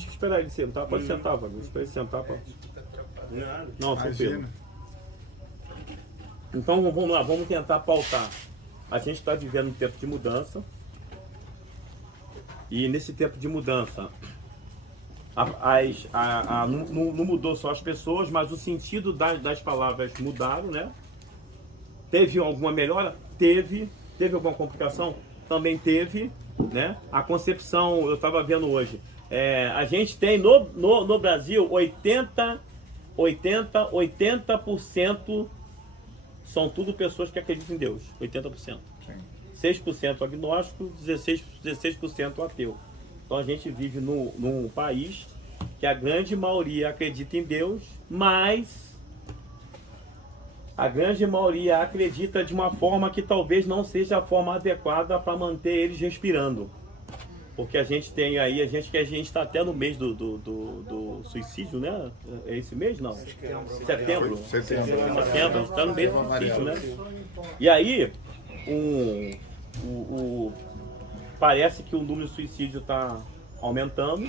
esperar ele sentar. Pode sentar, Wagner. Espera ele sentar. Não, tranquilo. Então, vamos lá, vamos tentar pautar. A gente está vivendo um tempo de mudança. E nesse tempo de mudança, não mudou só as pessoas, mas o sentido das palavras mudaram, né? Teve alguma melhora? Teve. Teve alguma complicação? Também teve, né? A concepção, eu estava vendo hoje, a gente tem no Brasil 80% são tudo pessoas que acreditam em Deus. 80%. 6% agnóstico, 16% ateu. Então a gente vive num país que a grande maioria acredita em Deus, mas a grande maioria acredita de uma forma que talvez não seja a forma adequada para manter eles respirando. Porque a gente tem aí, a gente está até no mês do suicídio, né? É esse mês? Não. Setembro. Setembro, está no mês do suicídio, né? E aí, parece que o número de suicídio está aumentando,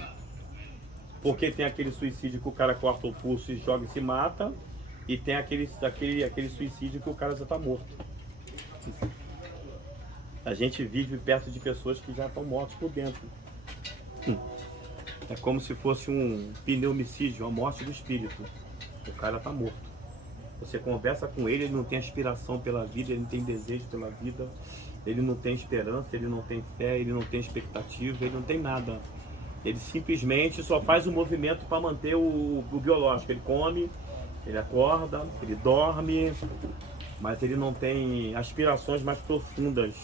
porque tem aquele suicídio que o cara corta o pulso e joga e se mata, e tem aquele suicídio que o cara já está morto. A gente vive perto de pessoas que já estão mortas por dentro. É como se fosse um pneumicídio, uma morte do espírito. O cara está morto. Você conversa com ele, ele não tem aspiração pela vida, ele não tem desejo pela vida, ele não tem esperança, ele não tem fé, ele não tem expectativa, ele não tem nada. Ele simplesmente só faz o movimento para manter o biológico. Ele come, ele acorda, ele dorme, mas ele não tem aspirações mais profundas.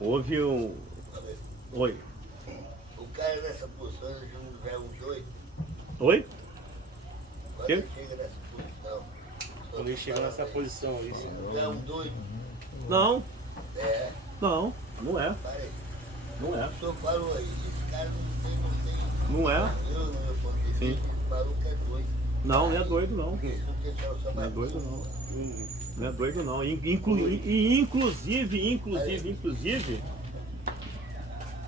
Houve um... Oi. O cara nessa posição já é um doido. Oi? Quando Que? ele chega nessa posição. Quando ele chega nessa posição, isso. Já é um doido. Não. É. Não, não é. Parei. Não é. O senhor falou aí, esse cara não tem. Não é? Eu, no meu ponto de vista, Sim. esse maluco é doido. Não, não é doido não. Isso não tem só Não é mais doido não. Não é doido não. Inclusive,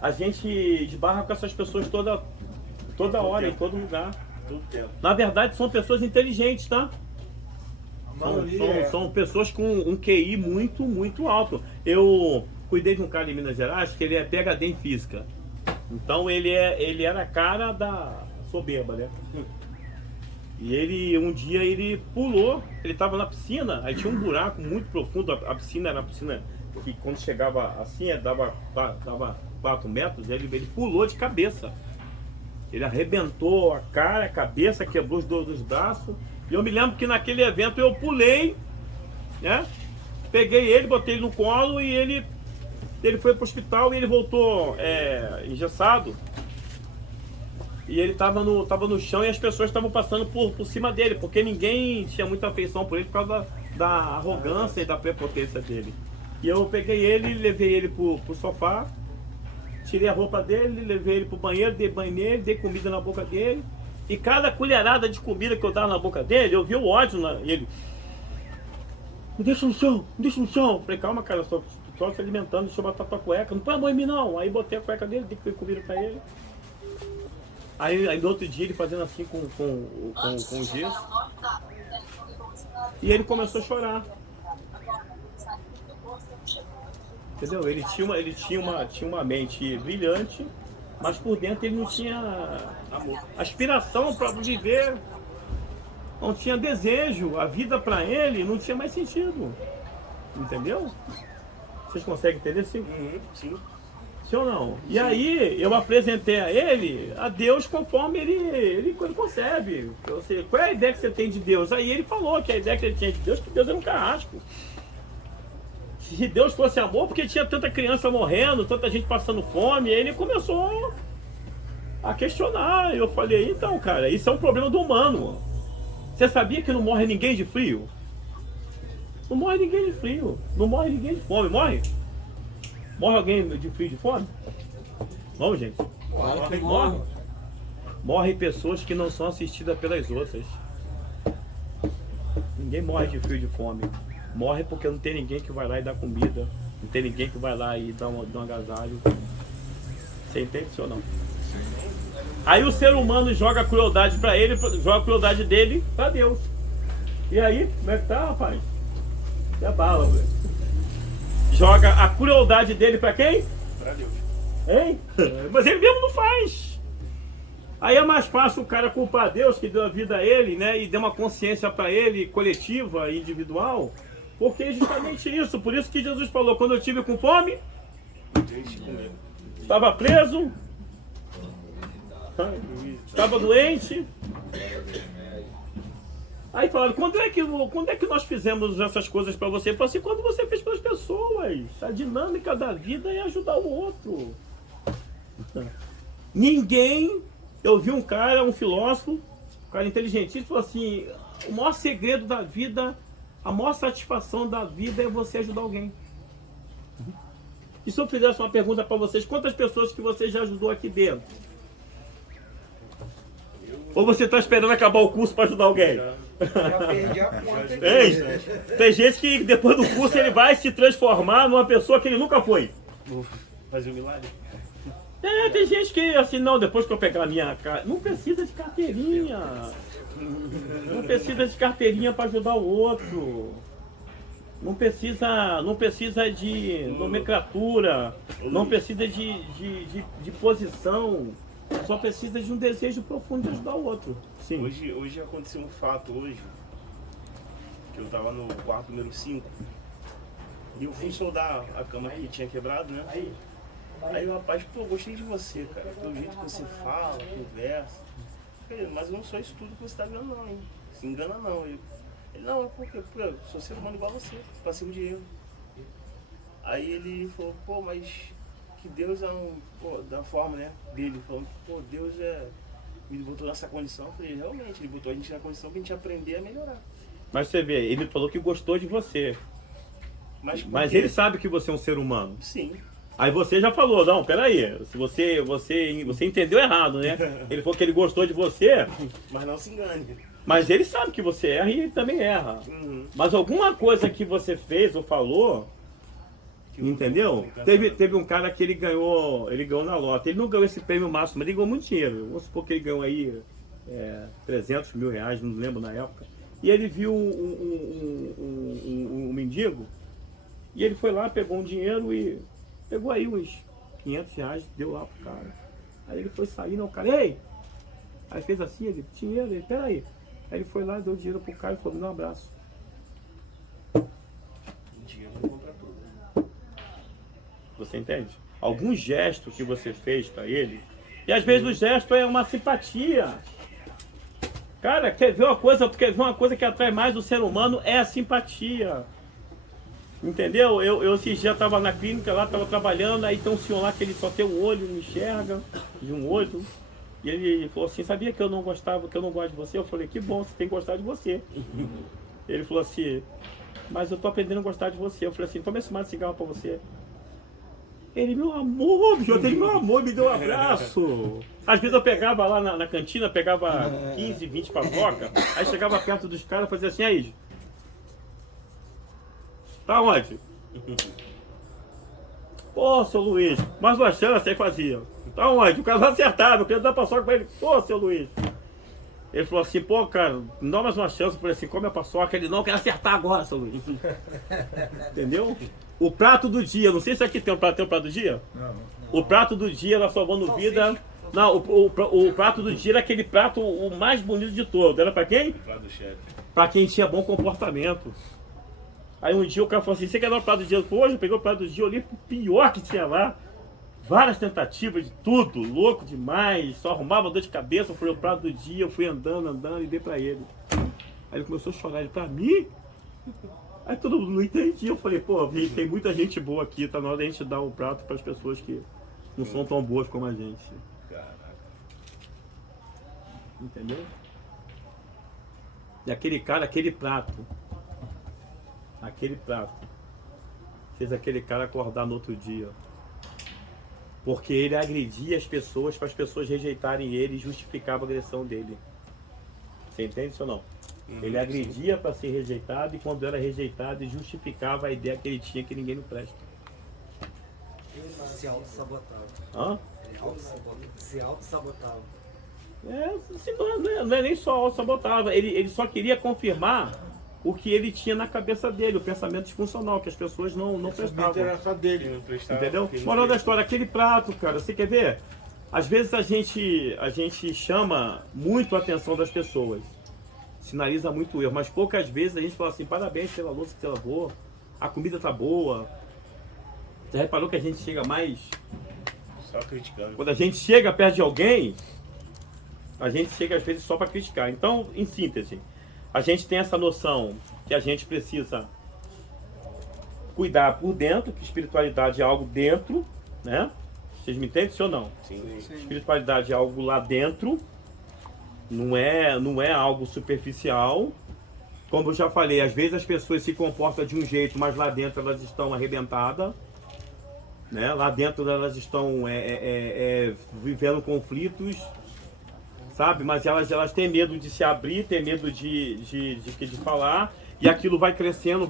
a gente esbarra com essas pessoas toda hora, em todo lugar. Na verdade, são pessoas inteligentes, tá? São pessoas com um QI muito, muito alto. Eu cuidei de um cara em Minas Gerais que ele é PhD em física. Então ele era a cara da soberba, né? E um dia ele pulou, ele estava na piscina, aí tinha um buraco muito profundo, a piscina era uma piscina que quando chegava assim, dava 4 metros, ele pulou de cabeça. Ele arrebentou a cara, a cabeça, quebrou os dois braços. E eu me lembro que naquele evento eu pulei, né? Peguei ele, botei ele no colo e ele foi para o hospital e ele voltou engessado. E ele estava no chão e as pessoas estavam passando por cima dele, porque ninguém tinha muita afeição por ele por causa da arrogância e da prepotência dele. E eu peguei ele, levei ele pro sofá, tirei a roupa dele, levei ele pro banheiro, dei banho nele, dei comida na boca dele. E cada colherada de comida que eu dava na boca dele, eu via o ódio nele. Me deixa no chão, me deixa no chão. Falei, calma, cara, só se alimentando, deixa eu botar tua cueca. Não põe a mão em mim, não. Aí botei a cueca dele, dei comida pra ele. Aí no outro dia ele fazendo assim com o gesso. E ele começou a chorar. Entendeu? Ele tinha uma mente brilhante, mas por dentro ele não tinha aspiração para viver. não tinha desejo, a vida para ele não tinha mais sentido. Entendeu? Vocês conseguem entender? Sim? Sim. Sim ou não? E aí eu apresentei a ele a Deus conforme ele concebe. Qual é a ideia que você tem de Deus? Aí ele falou que a ideia que ele tinha de Deus, que Deus era um carrasco. Se Deus fosse amor, porque tinha tanta criança morrendo, tanta gente passando fome, aí ele começou a questionar. Eu falei, então, cara, isso é um problema do humano. Você sabia que não morre ninguém de frio? Não morre ninguém de frio, não morre ninguém de fome, morre? Morre alguém de frio e de fome? Não, gente. Morre. Morre pessoas que não são assistidas pelas outras. Ninguém morre de frio e de fome. Morre porque não tem ninguém que vai lá e dá comida. Não tem ninguém que vai lá e dá um agasalho. Você entende isso ou não? Aí o ser humano joga a crueldade pra ele, joga a crueldade dele pra Deus. E aí, como é que tá, rapaz? É bala, velho. Joga a crueldade dele pra quem? Pra Deus. Hein? Mas ele mesmo não faz. Aí é mais fácil o cara culpar Deus que deu a vida a ele, né? E deu uma consciência pra ele, coletiva e individual. Porque é justamente isso. Por isso que Jesus falou, quando eu tive com fome, estava preso, estava doente. Aí falaram, quando é que nós fizemos essas coisas para você? Eu falei assim, quando você fez para as pessoas. A dinâmica da vida é ajudar o outro. Ninguém... Eu vi um cara, um filósofo, um cara inteligentíssimo, falou assim, o maior segredo da vida, a maior satisfação da vida é você ajudar alguém. E se eu fizesse uma pergunta para vocês, quantas pessoas que você já ajudou aqui dentro? Ou você está esperando acabar o curso para ajudar alguém? Já perdi a conta. Tem gente que depois do curso ele vai se transformar numa pessoa que ele nunca foi. Vou fazer um milagre. Tem gente que assim, não, depois que eu pegar a minha... Não precisa de carteirinha. Não precisa de carteirinha para ajudar o outro. Não precisa de nomenclatura. Não precisa de posição. Só precisa de um desejo profundo de ajudar o outro. Sim. Hoje aconteceu um fato que eu tava no quarto número 5 e eu fui soldar a cama que tinha quebrado, né? Aí o rapaz, pô, gostei de você, cara, pelo jeito que você fala, conversa. Eu falei, mas eu não sou isso tudo que você tá vendo não, hein? Se engana não. Ele não, é porque eu sou ser humano igual a você, passei de erro. Aí ele falou, pô, mas que Deus é da forma, né, dele, falando que, pô, Deus me botou nessa condição. Eu falei, realmente, ele botou a gente na condição pra gente aprender a melhorar. Mas você vê, ele falou que gostou de você. Mas quê? ele sabe que você é um ser humano. Sim. Aí você já falou, não, peraí, se você entendeu errado, né? Ele falou que ele gostou de você, Mas não se engane. mas ele sabe que você erra e ele também erra. Uhum. Mas alguma coisa que você fez ou falou, entendeu? Teve um cara que ele ganhou na lota. Ele não ganhou esse prêmio máximo, mas ele ganhou muito dinheiro. Vamos supor que ele ganhou aí 300 mil reais, não lembro na época. E ele viu um mendigo, e ele foi lá, pegou um dinheiro e pegou aí uns 500 reais, deu lá pro cara. Aí ele foi sair, não, o cara, ei! Aí fez assim, ele, dinheiro, ele, peraí. Aí ele foi lá, deu dinheiro pro cara e falou, me dá um abraço. Dinheiro não compra tudo. Você entende? Algum gesto que você fez para ele, e às vezes o gesto é uma simpatia. Cara, quer ver uma coisa que atrai mais o ser humano é a simpatia. Entendeu? Eu esses dias estava na clínica lá, estava trabalhando, aí tem um senhor lá que ele só tem um olho, não enxerga, de um olho. E ele falou assim, sabia que eu não gosto de você? Eu falei, que bom, você tem que gostar de você. Ele falou assim, mas eu tô aprendendo a gostar de você. Eu falei assim, toma esse maço de cigarro pra você. Ele, meu amor, bicho, ele, meu amor, me deu um abraço. Às vezes eu pegava lá na cantina, pegava 15, 20 paçoca, aí chegava perto dos caras e fazia assim, aí, tá onde? Pô, seu Luiz, mais uma chance, aí fazia. Tá onde? O cara não acertava, eu queria dar paçoca pra ele. Pô, seu Luiz. Ele falou assim, pô, cara, me dá mais uma chance. Eu falei assim, come a paçoca. Ele, não, eu quero acertar agora, seu Luiz. Entendeu? O prato do dia, não sei se aqui tem um prato do dia? Não. O prato do dia, nós salvando vida, Não, o prato do dia era aquele prato o mais bonito de todos. Era pra quem? Prato do chefe. Pra quem tinha bom comportamento. Aí um dia o cara falou assim, você quer dar o prato do dia? Hoje eu peguei o prato do dia, eu olhei pro pior que tinha lá. Várias tentativas de tudo, louco demais, só arrumava dor de cabeça. Eu falei, o prato do dia, eu fui andando e dei pra ele. Aí ele começou a chorar, ele, pra mim? Aí todo mundo não entendia. Eu falei, pô, tem muita gente boa aqui, tá na hora da gente dar o prato pras pessoas que não são tão boas como a gente. Caraca. Entendeu? E aquele cara, aquele prato, fez aquele cara acordar no outro dia. Porque ele agredia as pessoas para as pessoas rejeitarem ele e justificava a agressão dele. Você entende isso ou não? Ele agredia para ser rejeitado e quando era rejeitado ele justificava a ideia que ele tinha que ninguém não presta. Se auto-sabotava. Hã? Se auto-sabotava. Não é nem só auto-sabotava, ele só queria confirmar o que ele tinha na cabeça dele, o pensamento disfuncional, que as pessoas não prestavam. Era só dele, não prestava. Entendeu? Moral da história, aquele prato, cara, você quer ver? Às vezes a gente chama muito a atenção das pessoas, sinaliza muito erro, mas poucas vezes a gente fala assim, parabéns pela louça que você lavou, a comida tá boa. Você reparou que a gente chega mais... Só criticando. Quando a gente chega perto de alguém, a gente chega às vezes só para criticar. Então, em síntese, a gente tem essa noção que a gente precisa cuidar por dentro, que espiritualidade é algo dentro, né? Vocês me entendem, sim ou não? Sim. Espiritualidade é algo lá dentro, não é algo superficial. Como eu já falei, às vezes as pessoas se comportam de um jeito, mas lá dentro elas estão arrebentadas, né? Lá dentro elas estão vivendo conflitos, sabe? Mas elas têm medo de se abrir, têm medo de falar, e aquilo vai crescendo,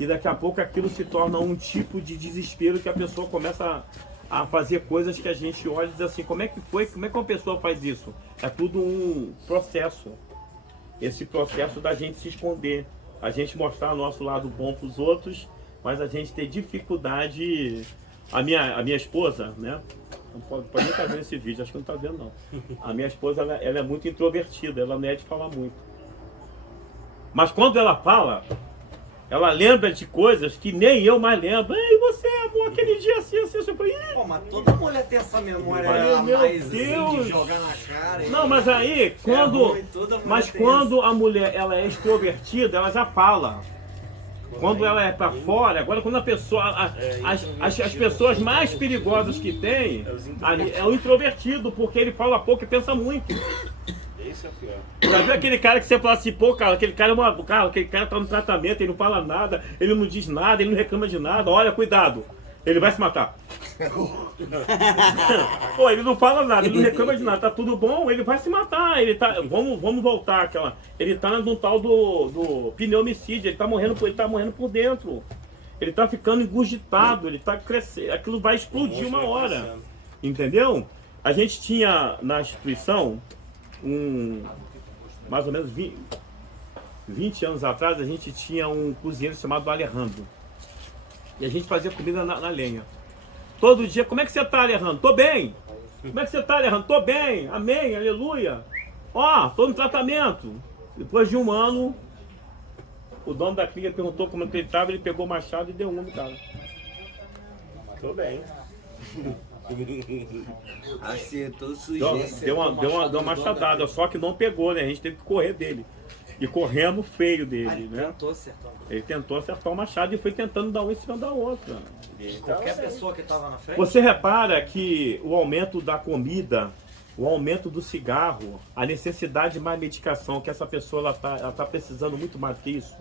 e daqui a pouco aquilo se torna um tipo de desespero que a pessoa começa a fazer coisas que a gente olha e diz assim, como é que uma pessoa faz isso? É tudo um processo. Esse processo da gente se esconder, a gente mostrar o nosso lado bom para os outros, mas a gente ter dificuldade. A minha esposa, né? Pode nem estar vendo esse vídeo, acho que não está vendo não. A minha esposa, ela é muito introvertida, ela não é de falar muito. Mas quando ela fala, ela lembra de coisas que nem eu mais lembro. Ei, você, amor, aquele dia assim. Eu falei, Pô, mas toda mulher tem essa memória Meu a mais Deus. assim, de jogar na cara. não, mas aí, quando a mulher ela é extrovertida, ela já fala. Quando ela é pra fora, agora quando a pessoa, as pessoas mais perigosas que tem, é o introvertido, porque ele fala pouco e pensa muito. Esse é o pior. Já viu aquele cara que você fala assim, pô, cara, aquele cara tá no tratamento, ele não fala nada, ele não diz nada, ele não reclama de nada, olha, cuidado, ele vai se matar. Pô, ele não fala nada, ele não reclama de nada, tá tudo bom, ele vai se matar, ele tá, vamos voltar àquela, ele tá no tal do pneumicídio, ele tá morrendo por dentro, ele tá ficando engurgitado, ele tá crescendo, aquilo vai explodir uma hora, entendeu? A gente tinha na instituição, mais ou menos 20 anos atrás, a gente tinha um cozinheiro chamado Alejandro, e a gente fazia comida na lenha. Todo dia, como é que você tá, Alejandro? Tô bem. Como é que você tá, Alejandro? Tô bem. Amém, aleluia. Ó, tô no tratamento. Depois de um ano, o dono da clínica perguntou como ele estava, ele pegou o machado e deu um no cara. Tô bem. Acertou o sujeito. Deu uma machadada, só que não pegou, né? A gente teve que correr dele. E correndo feio dele, né? Tentou acertar. Ele tentou acertar o machado e foi tentando dar um em cima da outra. Qualquer pessoa que estava na frente. Você repara que o aumento da comida, o aumento do cigarro, a necessidade de mais medicação, que essa pessoa ela tá precisando muito mais que isso.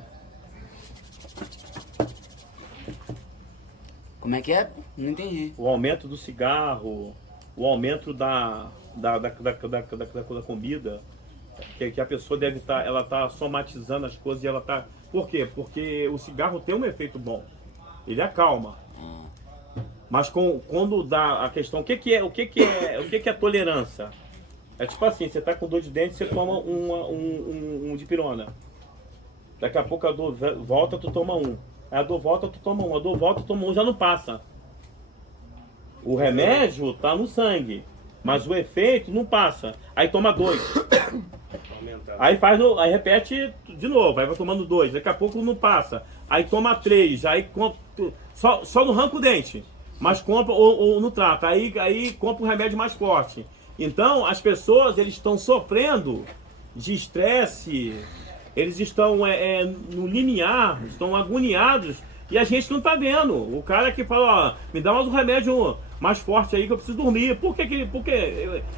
Como é que é? Não entendi. O aumento do cigarro, o aumento da comida, que a pessoa deve estar, ela tá somatizando as coisas e ela tá... Por quê? Porque o cigarro tem um efeito bom, ele acalma. Mas quando dá a questão, o que é tolerância? É tipo assim, você tá com dor de dente, você toma um dipirona. Daqui a pouco a dor volta, tu toma um. Aí a dor volta, tu toma um. A dor volta, tu toma um, já não passa. O remédio tá no sangue, mas o efeito não passa. Aí toma 2. Aumentar. Aí aí repete de novo, aí vai tomando 2, daqui a pouco não passa. Aí toma 3, aí só não arranca o dente, mas compra ou não trata. Aí compra um remédio mais forte. Então as pessoas eles estão sofrendo de estresse, eles estão no limiar, estão agoniados e a gente não tá vendo. O cara que fala, ó, me dá mais um remédio mais forte aí que eu preciso dormir. Por quê?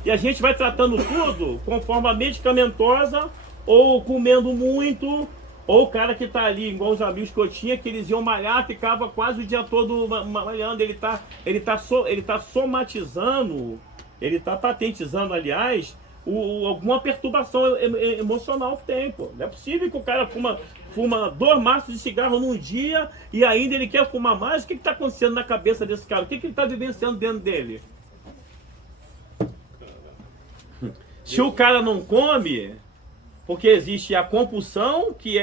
E a gente vai tratando tudo conforme a medicamentosa ou comendo muito. Ou o cara que tá ali, igual os amigos que eu tinha, que eles iam malhar, ficava quase o dia todo malhando. Ele tá somatizando, ele tá patentizando, aliás, alguma perturbação emocional que tem, pô. Não é possível que o cara fuma 2 maços de cigarro num dia e ainda ele quer fumar mais. O que tá acontecendo na cabeça desse cara? O que ele tá vivenciando dentro dele? Se o cara não come, porque existe a compulsão, que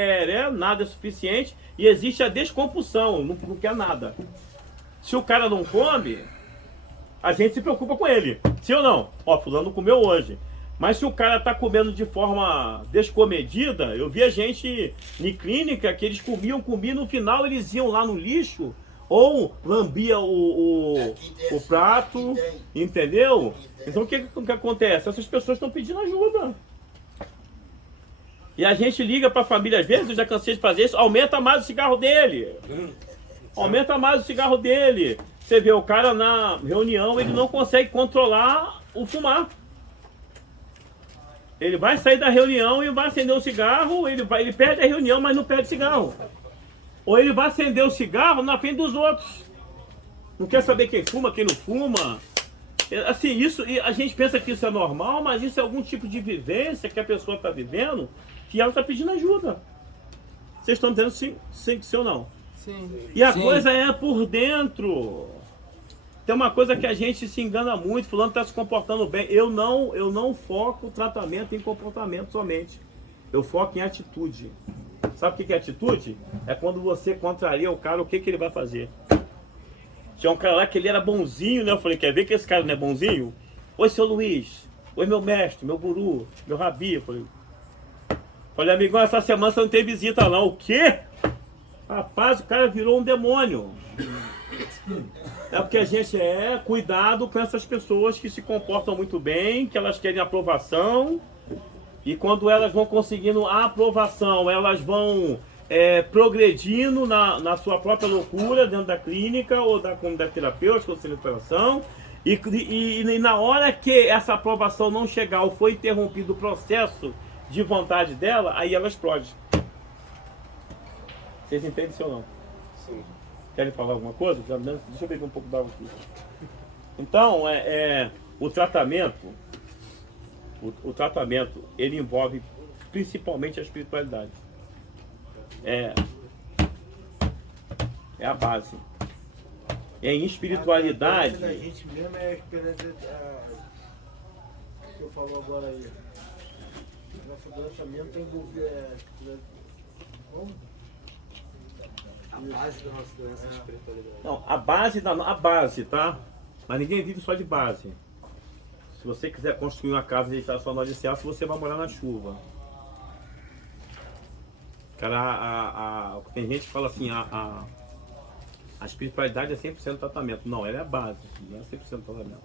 nada é suficiente, e existe a descompulsão, não quer nada. Se o cara não come, a gente se preocupa com ele. Sim ou não? Ó, fulano comeu hoje. Mas se o cara tá comendo de forma descomedida, eu vi a gente em clínica que eles comiam, no final eles iam lá no lixo, ou lambia o prato, entendeu? Então o que acontece? Essas pessoas estão pedindo ajuda. E a gente liga para a família, às vezes, eu já cansei de fazer isso, aumenta mais o cigarro dele. Aumenta mais o cigarro dele. Você vê, o cara na reunião, ele não consegue controlar o fumar. Ele vai sair da reunião e vai acender o cigarro, ele perde a reunião, mas não perde o cigarro. Ou ele vai acender o cigarro na frente dos outros. Não quer saber quem fuma, quem não fuma. Assim, isso, a gente pensa que isso é normal, mas isso é algum tipo de vivência que a pessoa está vivendo, que ela está pedindo ajuda. Vocês estão dizendo sim ou não? Sim. E a coisa é por dentro. Tem uma coisa que a gente se engana muito, fulano está se comportando bem. Eu não foco o tratamento em comportamento somente. Eu foco em atitude. Sabe o que é atitude? É quando você contraria o cara, o que ele vai fazer. Tinha um cara lá que ele era bonzinho, né? Eu falei, quer ver que esse cara não é bonzinho? Oi, seu Luiz. Oi, meu mestre, meu guru, meu rabi. Eu falei, amigão, essa semana você não tem visita não. O quê? Rapaz, o cara virou um demônio. É porque a gente cuidado com essas pessoas que se comportam muito bem, que elas querem aprovação. E quando elas vão conseguindo a aprovação, elas vão progredindo na sua própria loucura dentro da clínica ou da comunidade terapêutica ou de recuperação. E na hora que essa aprovação não chegar ou foi interrompido o processo de vontade dela, aí ela explode. Vocês entendem isso ou não? Sim. Querem falar alguma coisa? Deixa eu beber um pouco d'água aqui. Então, o tratamento, ele envolve principalmente a espiritualidade. É a base. Em espiritualidade. A gente mesmo é a esperança que eu falo agora aí. Nossa doença mesmo tem envolvido. Como? A base da nossa doença é a espiritualidade. Não, a base, tá? Mas ninguém vive só de base. Se você quiser construir uma casa e deixar só no alicerce, você vai morar na chuva. Cara, tem gente que fala assim, a espiritualidade é 100% tratamento. Não, ela é a base, não é 100% tratamento.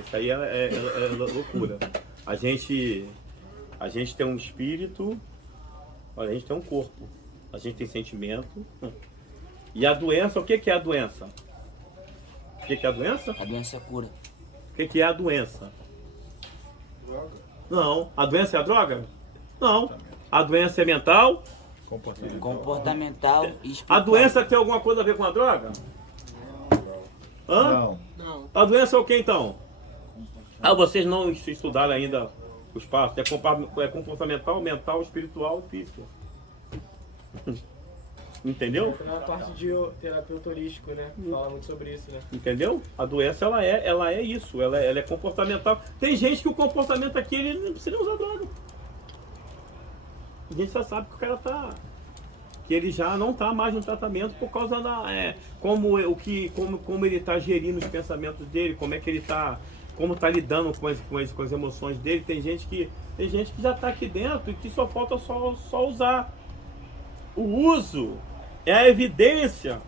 Isso aí é loucura. A gente tem um espírito, a gente tem um corpo, a gente tem sentimento. E a doença, o que é a doença? O que é a doença? A doença é cura. O que é a doença? Droga. Não. A doença é a droga? Não. A doença é mental? Comportamental e espiritual. A doença tem alguma coisa a ver com a droga? Hã? Não. A doença é o que então? Vocês não estudaram ainda o espaço. É comportamental, mental, espiritual e físico. Entendeu? Na parte de terapeuta holístico, né? Fala muito sobre isso, né? Entendeu? A doença ela é isso, ela é comportamental. Tem gente que o comportamento aqui ele não precisa usar droga. A gente já sabe que o cara tá que ele já não está mais no tratamento por causa da como ele está gerindo os pensamentos dele, como é que ele está, como está lidando com as emoções dele. Tem gente que já está aqui dentro e que só falta só usar. O uso é a evidência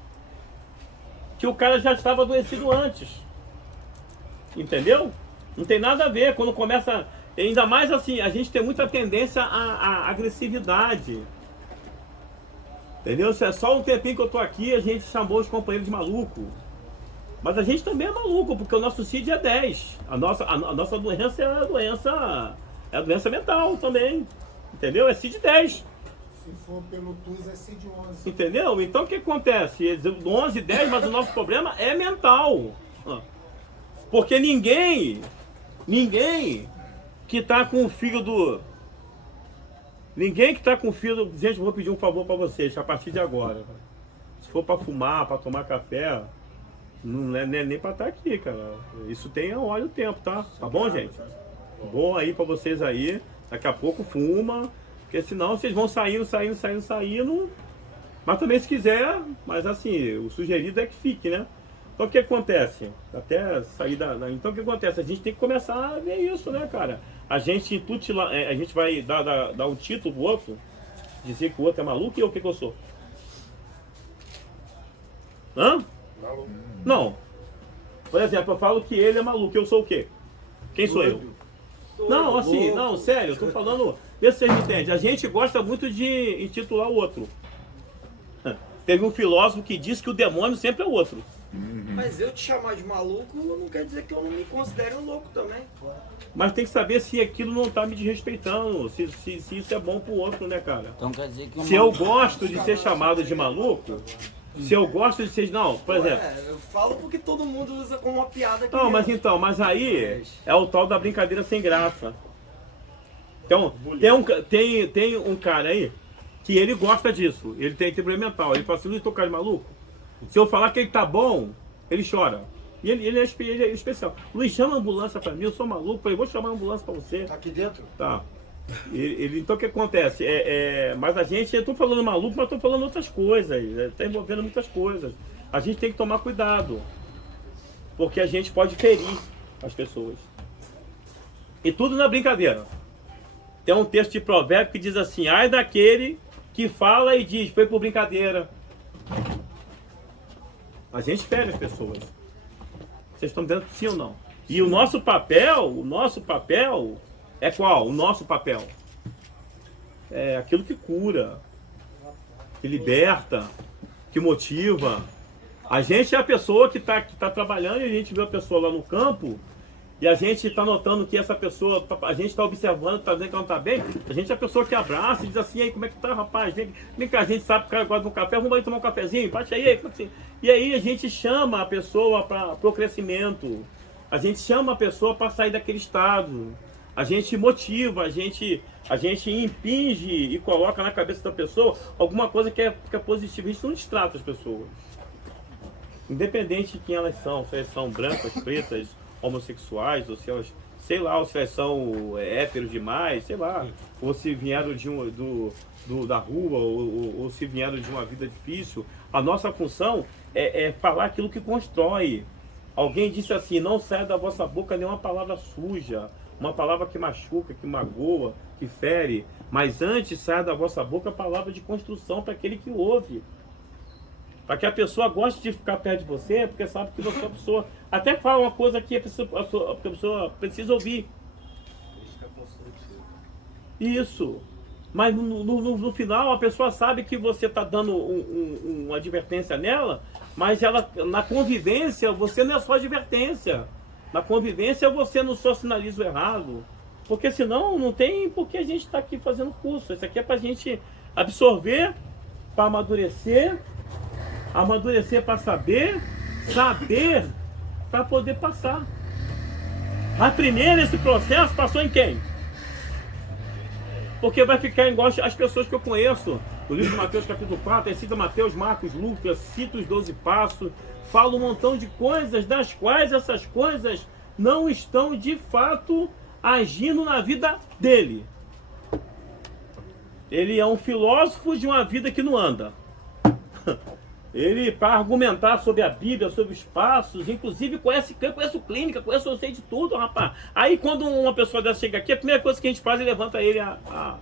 que o cara já estava adoecido antes. Entendeu? Não tem nada a ver. Quando começa, ainda mais assim, a gente tem muita tendência à agressividade. Entendeu? Se é só um tempinho que eu tô aqui, a gente chamou os companheiros de maluco. Mas a gente também é maluco, porque o nosso CID é 10. A nossa doença é a doença mental também. Entendeu? É CID 10. Se for pelo TUS é CID 11. Entendeu? Então o que acontece? 11, 10, mas o nosso problema é mental. Porque ninguém que está com o fígado... Ninguém que está com o fígado... Gente, eu vou pedir um favor para vocês, a partir de agora. Se for para fumar, para tomar café, não é nem para estar aqui, cara. Isso tem a hora e o tempo, tá? Tá bom, gente? Bom aí para vocês aí. Daqui a pouco fuma, porque senão vocês vão saindo. Mas também se quiser, mas assim, o sugerido é que fique, né? Então o que acontece? Até sair Então o que acontece? A gente tem que começar a ver isso, né, cara? A gente vai dar um título pro outro, dizer que o outro é maluco, e eu o que eu sou? Hã? Maluco. Não. Por exemplo, eu falo que ele é maluco, eu sou o quê? Quem sou eu? Não, assim, não, sério, eu tô falando... Vê se vocês me entendem. A gente gosta muito de intitular o outro. Teve um filósofo que disse que o demônio sempre é o outro. Mas eu te chamar de maluco não quer dizer que eu não me considero um louco também. Mas tem que saber se aquilo não tá me desrespeitando, se isso é bom pro outro, né, cara? Então quer dizer que Se eu gosto de ser chamado de maluco, se eu gosto de ser... Não, por exemplo... Eu falo porque todo mundo usa como uma piada aqui. Não, mas aí é o tal da brincadeira sem graça. Então, tem um cara aí que ele gosta disso, ele tem temperamento mental, ele fala assim, Luiz, tô cara de maluco? Se eu falar que ele tá bom, ele chora. E ele é especial. Luiz, chama a ambulância pra mim, eu sou maluco. Falei, vou chamar a ambulância pra você. Tá aqui dentro? Tá. Então o que acontece? Mas a gente, eu tô falando maluco, mas tô falando outras coisas. Tá envolvendo muitas coisas. A gente tem que tomar cuidado. Porque a gente pode ferir as pessoas. E tudo na brincadeira. Tem um texto de provérbio que diz assim, ai daquele que fala e diz, foi por brincadeira. A gente fere as pessoas. Vocês estão dizendo sim ou não? E o nosso papel é qual? O nosso papel é aquilo que cura, que liberta, que motiva. A gente é a pessoa que tá trabalhando e a gente vê a pessoa lá no campo e a gente está notando que essa pessoa, a gente está observando, está dizendo que ela não está bem, a gente é a pessoa que abraça e diz assim, e aí, como é que tá, rapaz? Vem cá, a gente sabe que o cara gosta de um café, vamos aí tomar um cafezinho, bate aí, como assim? E aí a gente chama a pessoa para o crescimento, a gente chama a pessoa para sair daquele estado, a gente motiva, a gente impinge e coloca na cabeça da pessoa alguma coisa que é positiva, a gente não distrata as pessoas. Independente de quem elas são, se elas são brancas, pretas, homossexuais, ou se elas, sei lá, ou se elas são héteros demais, sei lá, ou se vieram da rua, ou se vieram de uma vida difícil. A nossa função é falar aquilo que constrói. Alguém disse assim, não saia da vossa boca nenhuma palavra suja, uma palavra que machuca, que magoa, que fere, mas antes saia da vossa boca a palavra de construção para aquele que ouve. Para que a pessoa goste de ficar perto de você, porque sabe que você é a pessoa. Até fala uma coisa que a pessoa precisa ouvir. Isso. Mas no final a pessoa sabe que você está dando uma advertência nela, mas ela, na convivência você não é só advertência. Na convivência você não só sinaliza o errado. Porque senão não tem por que a gente está aqui fazendo curso. Isso aqui é para a gente absorver, para amadurecer para saber para poder passar. A primeira, esse processo passou em quem? Porque vai ficar igual as pessoas que eu conheço. No livro de Mateus capítulo 4, aí cita Mateus, Marcos, Lucas, cita os 12 passos, fala um montão de coisas, das quais essas coisas não estão de fato agindo na vida dele. ele é um filósofo de uma vida que não anda. Ele, para argumentar sobre a Bíblia, sobre os passos, inclusive conhece clínica, conhece o sei de tudo, rapaz. Aí quando uma pessoa dessa chega aqui, a primeira coisa que a gente faz é levanta ele a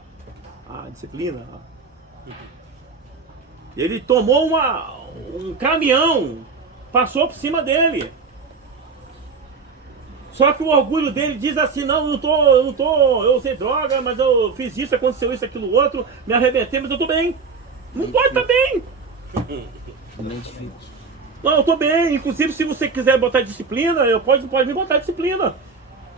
disciplina. Ele tomou um caminhão, passou por cima dele. Só que o orgulho dele diz assim, não, eu usei droga, mas eu fiz isso, aconteceu isso, aquilo, outro, me arrebentei, mas eu tô bem. Não pode estar bem. Não, eu tô bem. Inclusive, se você quiser botar disciplina, pode me botar disciplina.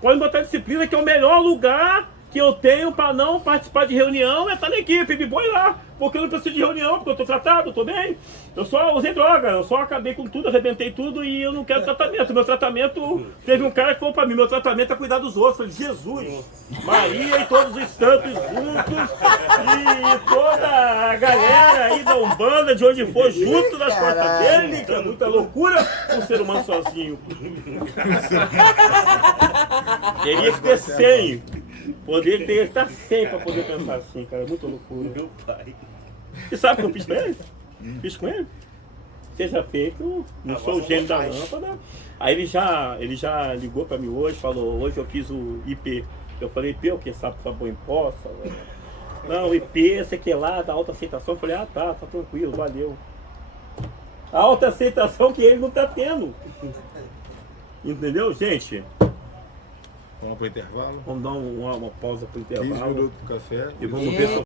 Pode me botar disciplina, que é o melhor lugar que eu tenho para não participar de reunião é estar na equipe. Me põe lá, porque eu não preciso de reunião, porque eu tô tratado, eu tô bem. Eu só usei droga, eu só acabei com tudo, arrebentei tudo e eu não quero tratamento. Meu tratamento, teve um cara que falou para mim, meu tratamento é cuidar dos outros. Eu falei, Jesus, Maria e todos os santos juntos e toda a galera aí da Umbanda, de onde for, junto nas costas dele, que é muita loucura, um ser humano sozinho. Teria que ter 100. Poder ter, estar 100 para poder pensar assim, cara, é muito loucura. Meu pai. Você sabe o que eu fiz com ele? Fiz com ele. Seja feito, não sou o gênio da lâmpada. Aí ele já ligou para mim hoje, falou, hoje eu fiz o IP. Eu falei, IP, o que sabe sabor em pó? Não, IP, sei que lá, da autoaceitação. Eu falei, tá tranquilo, valeu. A autoaceitação que ele não tá tendo. Entendeu, gente? Vamos para o intervalo? Vamos dar uma pausa pro 15 intervalo. minutos do café. E vamos ver se eu